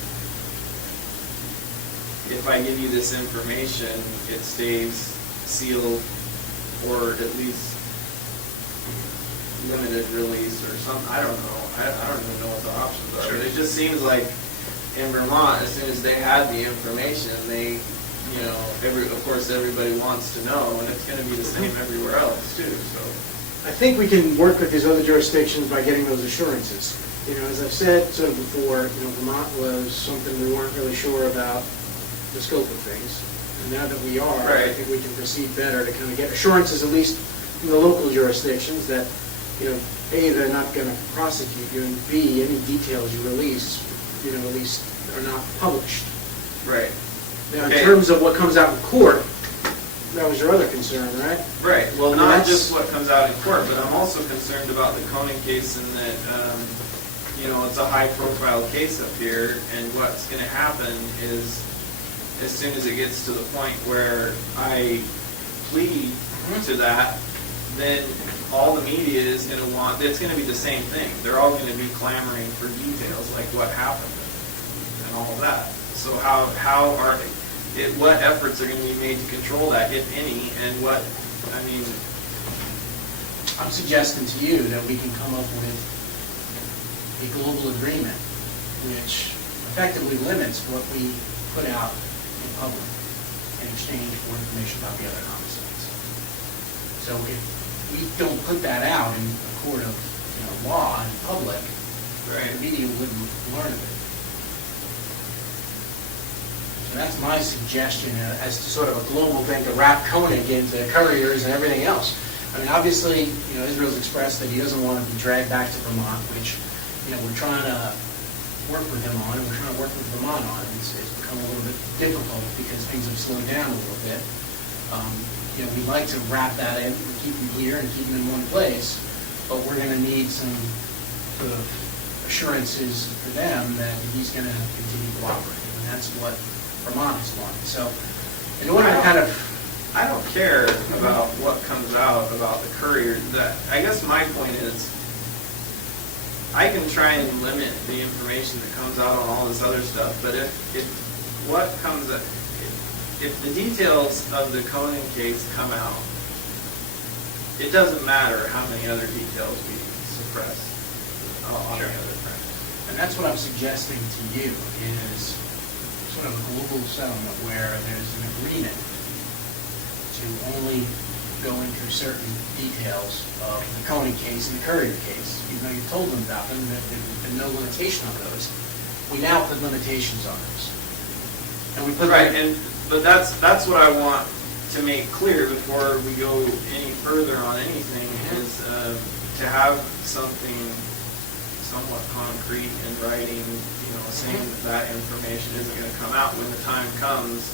if I give you this information, it stays sealed or at least limited release or something? I don't know. I don't even know what the options are. But it just seems like in Vermont, as soon as they had the information, they, of course everybody wants to know, and it's going to be the same everywhere else too, so. I think we can work with these other jurisdictions by getting those assurances. As I've said sort of before, Vermont was something we weren't really sure about the scope of things. And now that we are, I Right. think we can proceed better to kind of get assurances, at least from the local jurisdictions, that, A, they're not going to prosecute you, and B, any details you release, at least are not published. Right. Now, in Okay. terms of what comes out in court, that was your other concern, right? Right, well, I mean, not that's- just what comes out in court, but I'm also concerned about the Koenig case in that, it's a high-profile case up here, and what's going to happen is, as soon as it gets to the point where I plead to that, then all the media is going to want, it's going to be the same thing. They're all going to be clamoring for details, like what happened and all of that. So what efforts are going to be made to control that, if any, and I'm suggesting to you that we can come up with a global agreement which effectively limits what we put out in public in exchange for information about the other homicides. So if we don't put that out in a court of law in public, the media wouldn't learn of it. So that's my suggestion as to sort of a global thing to wrap Koenig into couriers and everything else. I mean, obviously, Israel's expressed that he doesn't want to be dragged back to Vermont, which, we're trying to work with him on, and we're trying to work with Vermont on. It's become a little bit difficult because things have slowed down a little bit. We'd like to wrap that in and keep him here and keep him in one place, but we're going to need some sort of assurances for them that he's going to continue cooperating, and that's what Vermont has wanted. So in order to kind of I don't care about what comes out about the courier. I guess my point is, I can try and limit the information that comes out on all this other stuff, but if the details of the Koenig case come out, it doesn't matter how many other details we suppress on the other front. And that's what I'm suggesting to you, is sort of a global settlement where there's an agreement to only go into certain details of the Koenig case and the Courier case. Even though you told them about them, there's been no limitation on those. We now put limitations on those. And we put Right, but that's what I want to make clear before we go any further on anything, is to have something somewhat concrete in writing, saying that information isn't going to come out when the time comes,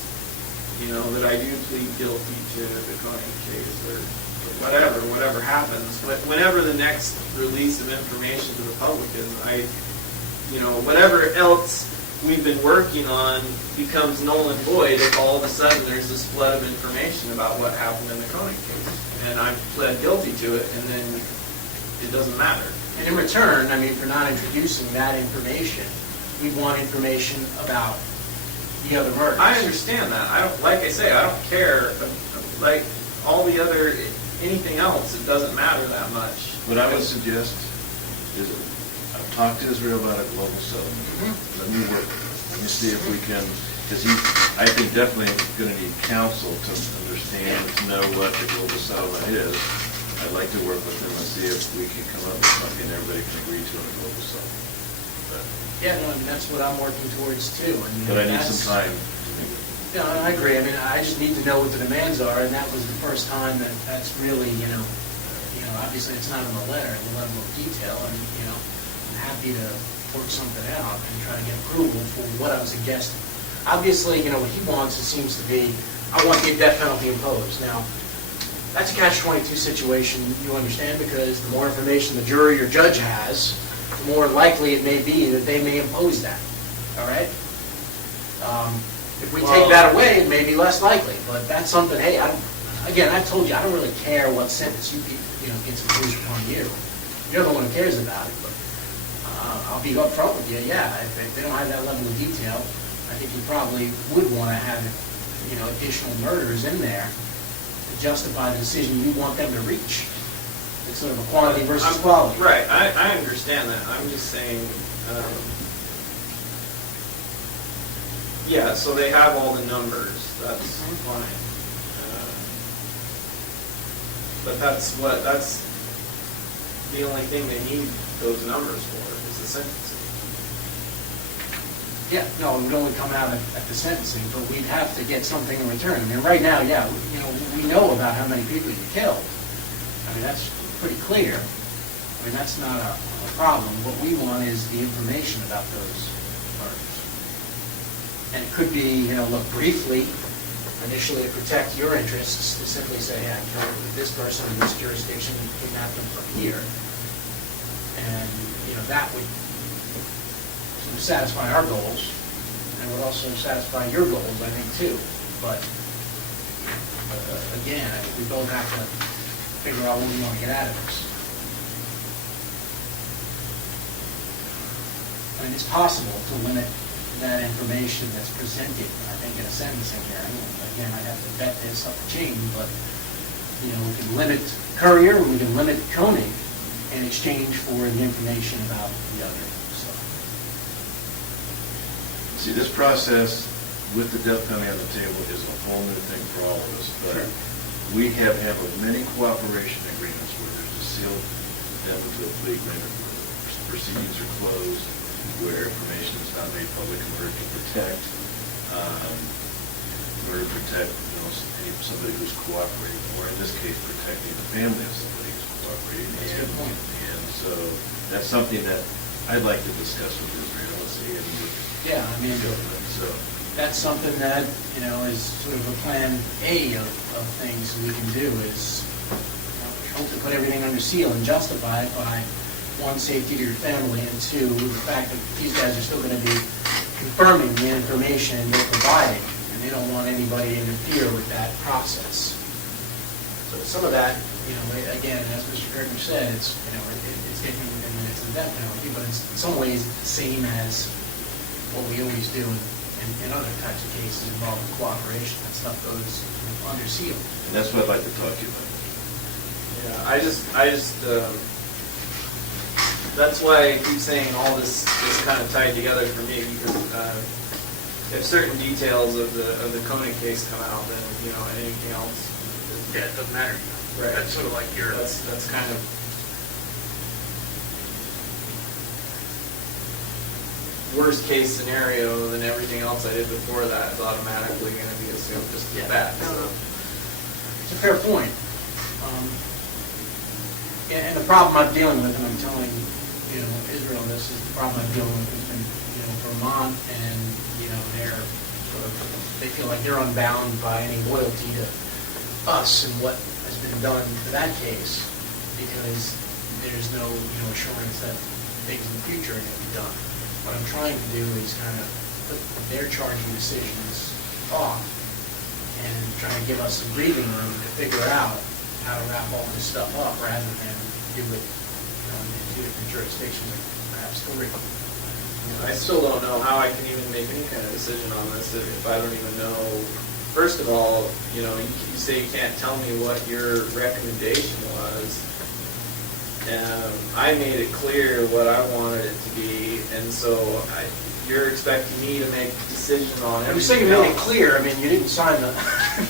that I do plead guilty to the Koenig case, or whatever happens. But whenever the next release of information to the public is, whatever else we've been working on becomes null and void if all of a sudden there's this flood of information about what happened in the Koenig case. And I've pled guilty to it, and then it doesn't matter. And in return, for not introducing that information, we want information about the other murders. I understand that. Like I say, I don't care. Like all the other, anything else, it doesn't matter that much. What I would suggest is, I've talked to Israel about a global settlement. Let me work. Let me see if we can, because I think definitely going to need counsel to understand, to know what the global settlement is. I'd like to work with them and see if we can come up with something everybody can agree to in a global settlement. Yeah, no, and that's what I'm working towards too. But I need some time to make it. Yeah, I agree. I just need to know what the demands are, and that was the first time that's really, obviously it's not in the letter, the level of detail, and, I'm happy to work something out and try to get approval for what I'm suggesting. Obviously, what he wants, it seems to be, I want the death penalty imposed. Now, that's a catch-22 situation, you understand, because the more information the jury or judge has, the more likely it may be that they may impose that, all right? If we take that away, it may be less likely, but that's something, hey, I've told you, I don't really care what sentence gets imposed upon you. You're the one who cares about it, but I'll be upfront with you, yeah, if they don't have that level of detail, I think you probably would want to have, additional murders in there to justify the decision you want them to reach. It's sort of a quantity versus quality. Right, I understand that. I'm just saying, yeah, so they have all the numbers, that's fine. But that's the only thing they need those numbers for, is the sentencing. Yeah, no, it would only come out at the sentencing, but we'd have to get something in return. Right now, yeah, we know about how many people you killed. That's pretty clear. That's not a problem. What we want is the information about those murders. And it could be, look, briefly, initially to protect your interests, to simply say, yeah, this person in this jurisdiction kidnapped them from here. And, that would sort of satisfy our goals, and would also satisfy your goals, I think, too. But again, I think we both have to figure out what we want to get out of this. It's possible to limit that information that's presented, I think, in a sentencing hearing. Again, I'd have to vet this up the chain, but, we can limit Courier, we can limit Koenig in exchange for the information about the other stuff. See, this process with the death penalty on the table is a whole new thing for all of us, but Sure. we have many cooperation agreements where there's a sealed addendum to a plea agreement, where proceedings are closed, where information is not made public in order to protect, somebody who's cooperating, or in this case, protecting the family of somebody who's cooperating. That's a good point. And so that's something that I'd like to discuss with Israel and see if we Yeah, so. that's something that, is sort of a plan A of things we can do, is hope to put everything under seal and justify it by, one, safety to your family, and two, the fact that these guys are still going to be confirming the information they're providing, and they don't want anybody to interfere with that process. So some of that, again, as Mr. Koenig said, it's taken within minutes of the death penalty, but it's in some ways the same as what we always do in other types of cases involving cooperation. That stuff goes under seal. And that's what I'd like to talk to you about. Yeah, I just, that's why I keep saying all this is kind of tied together for me, because if certain details of the Koenig case come out, then, anything else. Yeah, it doesn't matter. Right. That's sort of like your... That's kind of... worst case scenario, then everything else I did before that is automatically going to be assumed just as bad. No, no. It's a fair point. And the problem I'm dealing with, and I'm telling, Israel this, is the problem I'm dealing with has been, Vermont, and, they feel like they're unbound by any loyalty to us and what has been done for that case, because there's no, assurance that things in the future are going to be done. What I'm trying to do is kind of put their charging decisions off and try to give us some breathing room to figure out how to wrap all this stuff up rather than do it in two different jurisdictions, or perhaps three. I still don't know how I can even make any kind of decision on this if I don't even know. First of all, you say you can't tell me what your recommendation was. I made it clear what I wanted it to be, and so you're expecting me to make a decision on everything else. You say you made it clear, you didn't sign the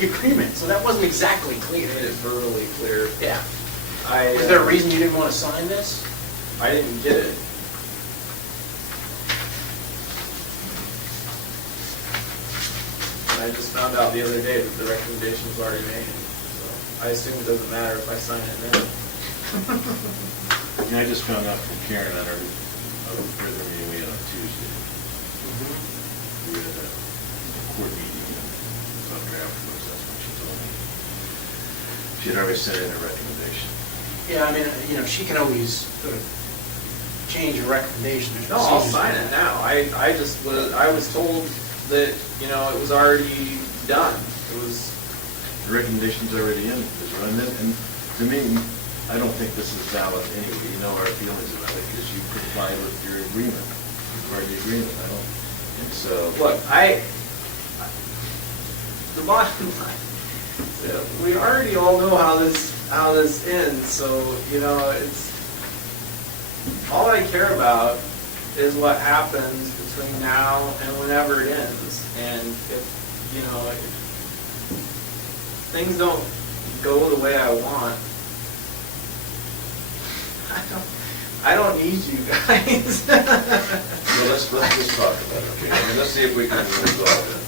agreement, so that wasn't exactly clear. I made it verbally clear. Yeah. Was there a reason you didn't want to sign this? I didn't get it. And I just found out the other day that the recommendation was already made, so I assume it doesn't matter if I sign it now. And I just found out from Karen on our further meeting we had on Tuesday. We had a court meeting and it was up there afterwards, that's what she told me. She had already sent in a recommendation. Yeah, she can always sort of change a recommendation. No, I'll sign it now. I was told that, it was already done. It was... The recommendation's already in, Israel. And to me, I don't think this is valid anyway. You know our feelings about it because you complied with your agreement, part of the agreement. And so. Look, the bottom line, we already all know how this ends. So it's all I care about is what happens between now and whenever it ends. And if things don't go the way I want, I don't need you guys. Well, let's just talk about it, okay? Let's see if we can resolve it.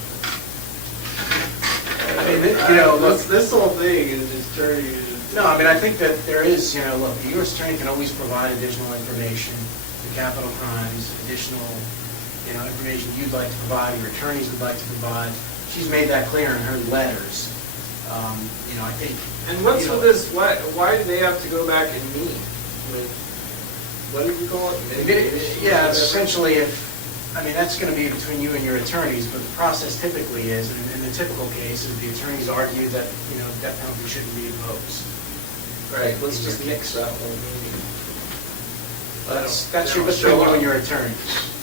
This whole thing is just turning into... No, I think that there is, look, the U.S. Attorney can always provide additional information to capital crimes, additional, information you'd like to provide, your attorneys would like to provide. She's made that clear in her letters. I think... And what's with this, why do they have to go back and meet with, what did you call it? Yeah, essentially that's going to be between you and your attorneys, but the process typically is, in the typical case, is the attorneys argue that, death penalty shouldn't be imposed. Right, let's just mix that whole meeting. That's between you and your attorneys.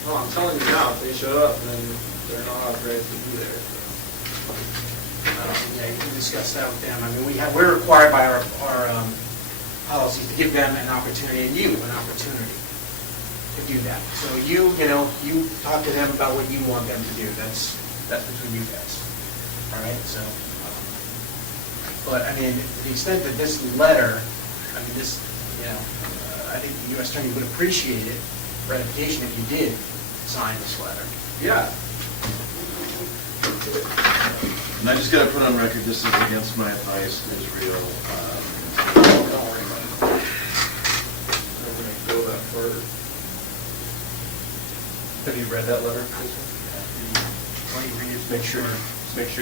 Well, I'm telling you now, if they show up, then they're not authorized to be there. Yeah, you can discuss that with them. We're required by our policies to give them an opportunity, and you an opportunity to do that. So you talk to them about what you want them to do. That's between you guys. All right. So, but to the extent that this letter, I think the U.S. Attorney would appreciate it, ratification, if you did sign this letter. Yeah. And I just got to put on record, this is against my advice, Israel. Don't worry about it. I'm going to go that far. Have you read that letter? Why don't you read it? Make sure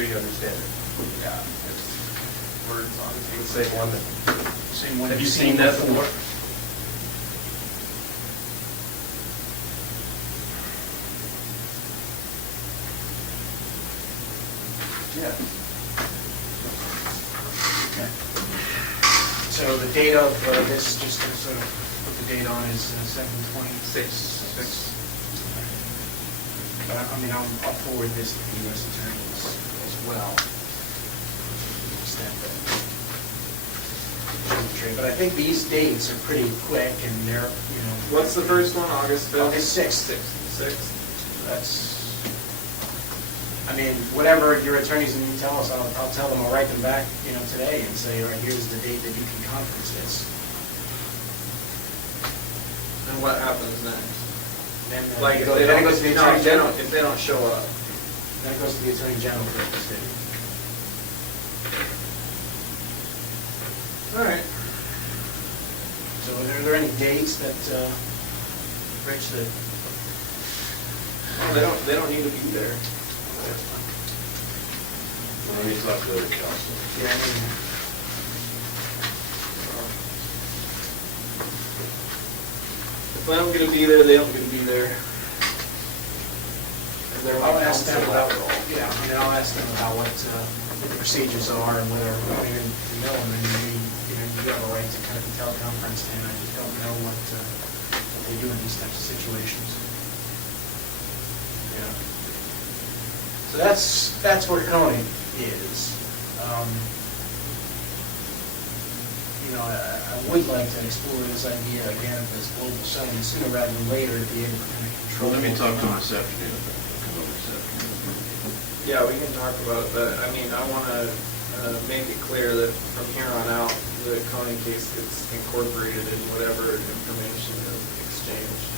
you understand it. Yeah. It's words on it. It's the same one that. Same one. Have you seen that before? know, the date of this, just to sort of put the date on, is 7/26. But I mean, I'll forward this to the U.S. attorneys as well. Extent that. But I think these dates are pretty quick, and they're, you know. What's the first one, August 5th? August 6th. 6th. That's, I mean, whatever your attorneys need to tell us, I'll tell them, I'll write them back, you know, today and say, all right, here's the date that you can conference this. And what happens next? Then Like, it if goes they then it don't, goes to the no, attorney general. if they don't show up. Then it goes to the attorney general for a decision. All right. So are there any dates that, Rich, that? They don't need to be there. Let me talk to the council. Yeah, I mean, If I don't get to be there, they don't get to be there. And they're I'll my ask them counsel about, after all. yeah, I mean, I'll ask them about what the procedures are and whether, I mean, you know, and then you know, you have a right to kind of teleconference, and I just don't know what they do in these types of situations. Yeah. So that's where Koenig is. You know, I would like to explore this idea again of this global settlement sooner rather than later to be able to kind of control. Well, let me talk to them what's this going on. afternoon. Come over this afternoon. Yeah, we can talk about it, but I mean, I want to make it clear that from here on out, the Koenig case gets incorporated in whatever information is exchanged.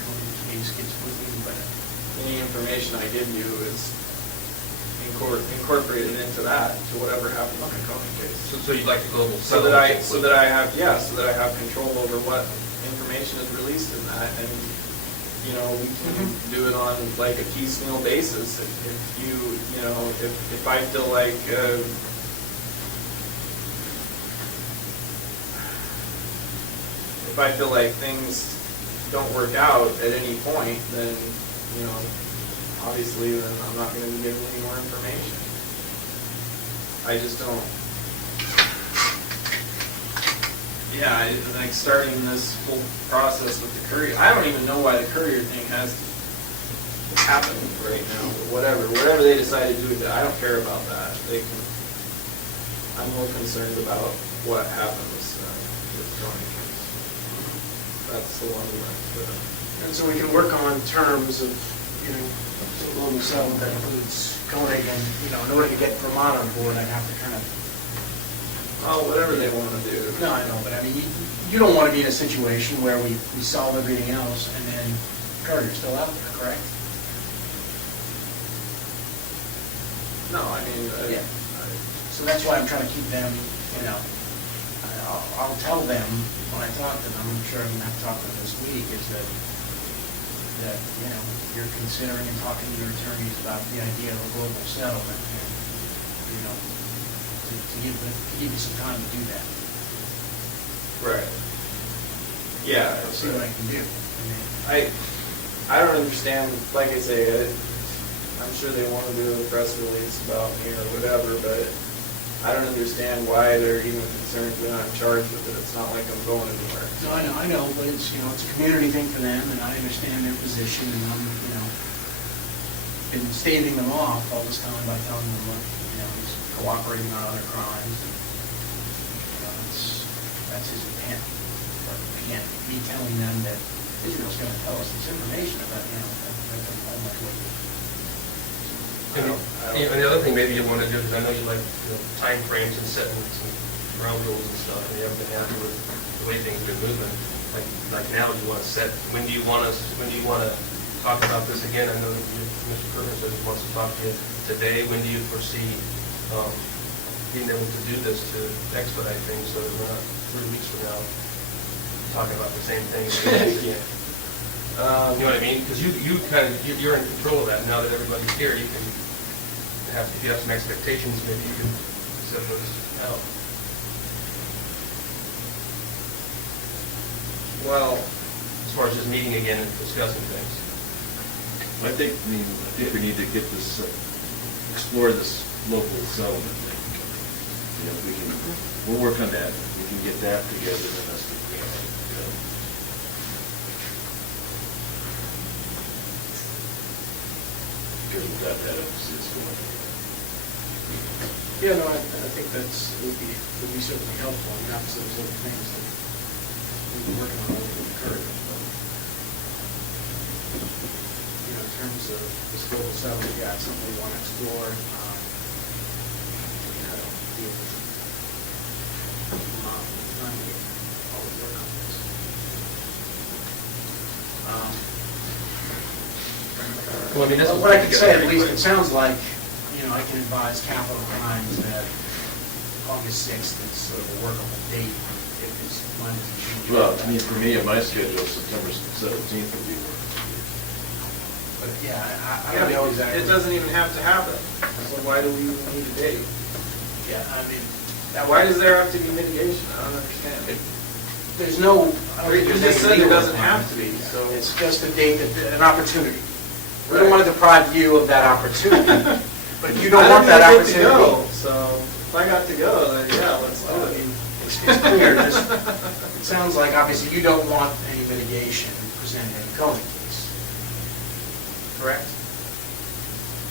Koenig case gets moving, but Any information I give you is incorporated into that, to whatever happens in the Koenig case. So you'd like the global So that I settlement? have control over what information is released in that, and, you know, we can do it on like a piecemeal basis. If you know, if I feel like, things don't work out at any point, then, you know, obviously, then I'm not going to be given any more information. I just don't. Yeah, like starting this whole process with the courier, I don't even know why the courier thing has to happen right now, but whatever they decide to do with it, I don't care about that. I'm more concerned about what happens with the Koenig case. That's the one we went to. and so we can work on terms of, you know, global settlement that includes Koenig, and, you know, in order to get Vermont on board, I'd have to kind of. Oh, whatever they want to do. No, I know, but I mean, you don't want to be in a situation where we solve everything else and then Courier's still out there, correct? No, I mean, Yeah. So that's why I'm trying to keep them, you know, I'll tell them when I talk to them, I'm sure I'm going to have to talk to them this week, is that, you know, you're considering and talking to your attorneys about the idea of a global settlement, and, you know, to give you some time to do that. right. Yeah. I'll see what I can do. I mean, I don't understand, like I say, I'm sure they want to do a press release about me or whatever, but I don't understand why they're even concerned they're not charged with it. It's not like I'm going anywhere. No, I know, but it's, you know, it's a community thing for them, and I understand their position, and I'm, you know, been staving them off all this time by telling them, look, you know, he's cooperating on other crimes, and, you know, that's his intent. But again, me telling them that Israel's gonna tell us this information about, you know, that's all my way. And the other thing maybe you want to do, because I know you like, you know, timeframes and setting some ground rules and stuff, and you haven't been happy with the way things have been moving. Like now, you want to set, when do you want to talk about this again? I know that Mr. Kerner says he wants to talk to you today. When do you foresee being able to do this to expedite things so that we're not 3 weeks from now talking about the same thing? Yeah. You know what I mean? Because you're in control of that. Now that everybody's here, you can have, if you have some expectations, maybe you can set those out. Well, As far as just meeting again and discussing things. I think we need to get this, explore this local settlement thing. You know, if we can we'll work on that. We can get that together, then that's the, because we've got that up to see it's going. Yeah, no, I think would be certainly helpful, and that's those other things that we've been working on over the curve. You know, in terms of this global settlement, yeah, it's something we want to explore. How to deal with trying to always work on this. Well, I mean, that's What I can say, at least, it sounds like, you know, I can advise capital crimes that August 6th is sort of a workable date if it's mind doesn't change. Well, I mean, for me, in my schedule, September 17th would be work. But yeah, I don't know exactly. It doesn't even have to happen, so why do we even need a date? Yeah, I mean, Why does there have to be mitigation? I don't understand. there's no. I don't think You there's just any said there legal doesn't have requirement. to be, so. It's just a date, an opportunity. We don't want to deprive you of that opportunity, but you don't want that I don't even get to opportunity. go, so if I got to go, then yeah, let's do Well, I it. mean, it's clear, it sounds like obviously you don't want any mitigation presented in the Koenig case. Correct?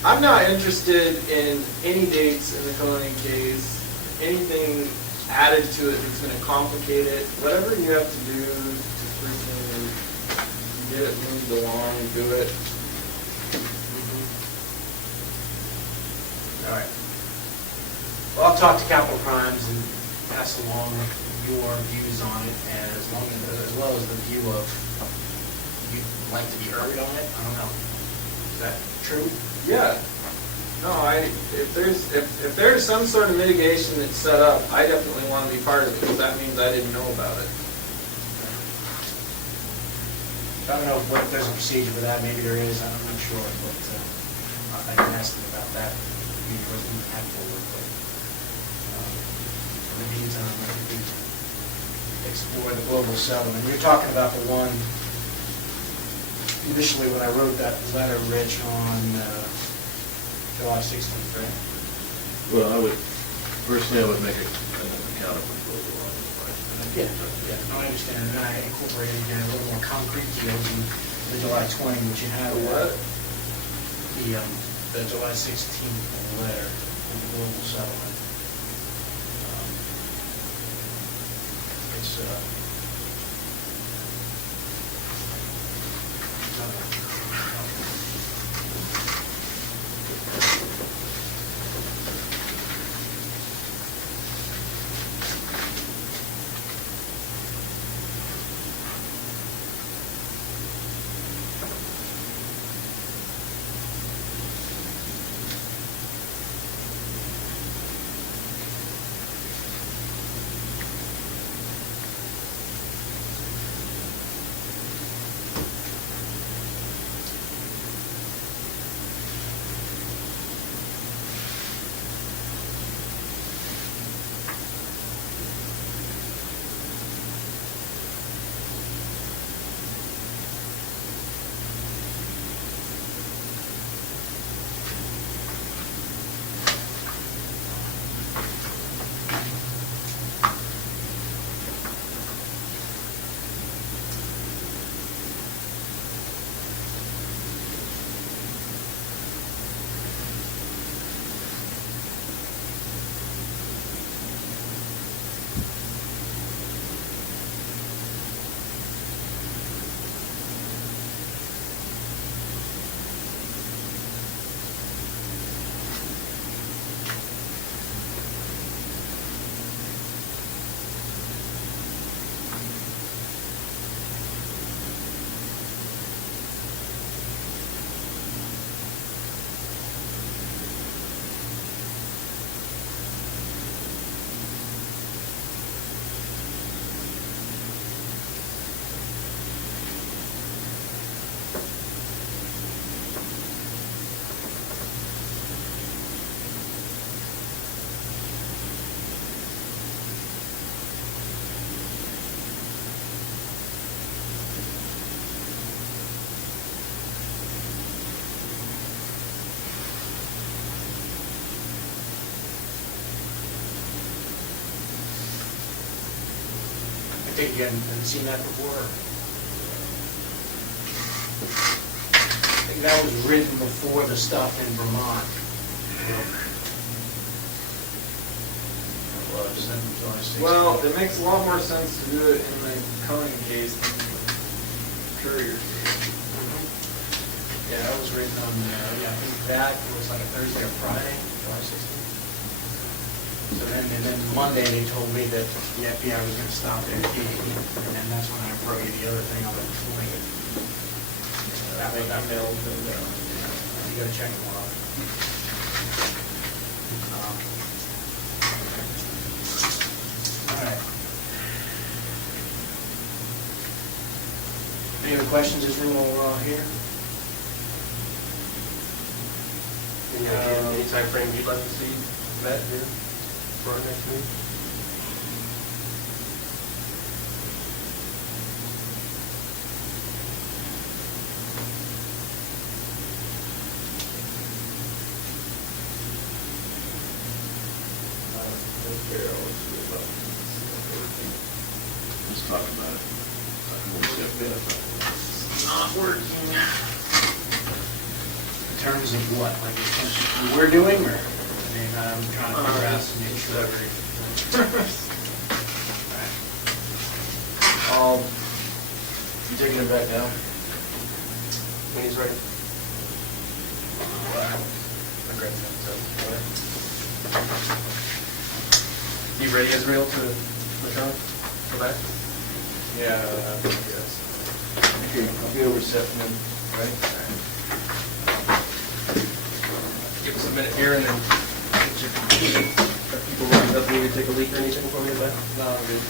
I'm not interested in any dates in the Koenig case, anything added to it that's gonna complicate it. Whatever you have to do to freaking get it moved along, do it. All right. Well, I'll talk to Capital Crimes and pass along your views on it, and as well as the view of you'd like to be heard on it. I don't know. Is that true? Yeah. No, if there's some sort of mitigation that's set up, I definitely want to be part of it, because that means I didn't know about it. I don't know if there's a procedure for that. Maybe there is. I'm not sure, but I can ask them about that. Be the person who's had forward, but in the meantime, I think we explore the global settlement. You're talking about the one initially when I wrote that letter, Rich, on July 16th, right? Well, personally, I would make an account of proposal on it. Yeah, no, I understand. And then I incorporated again a little more concrete deals in the July 20, which you have. What? The July 16th letter of the global settlement. It's, think you hadn't seen that before? I think that was written before the stuff in Vermont. It was, and it was only 60. Well, it makes a lot more sense to do it in the Koenig case than the Courier case. Yeah, that was written on, yeah, I think that was like a Thursday or Friday, July 16th. So then, and then Monday, they told me that the FBI was gonna stop their key, and that's when I brought you the other thing on the 20th. That way, that mailed, and, you gotta check them off. All right. Any other questions, this room while we're all here? Any time frame you'd like to see met here for our next meeting? Let's talk about it. Not working. In terms of what, like, in terms of what we're doing, or, I mean, I'm trying to figure out some new stuff. You taking it back down? When he's ready. You ready, Israel, to return? Go back? Yeah, I guess. Okay, I'll be over September, right? Give us a minute here and then get your key. Are people lined up, need to take a leak or anything for me back? No, I'm good.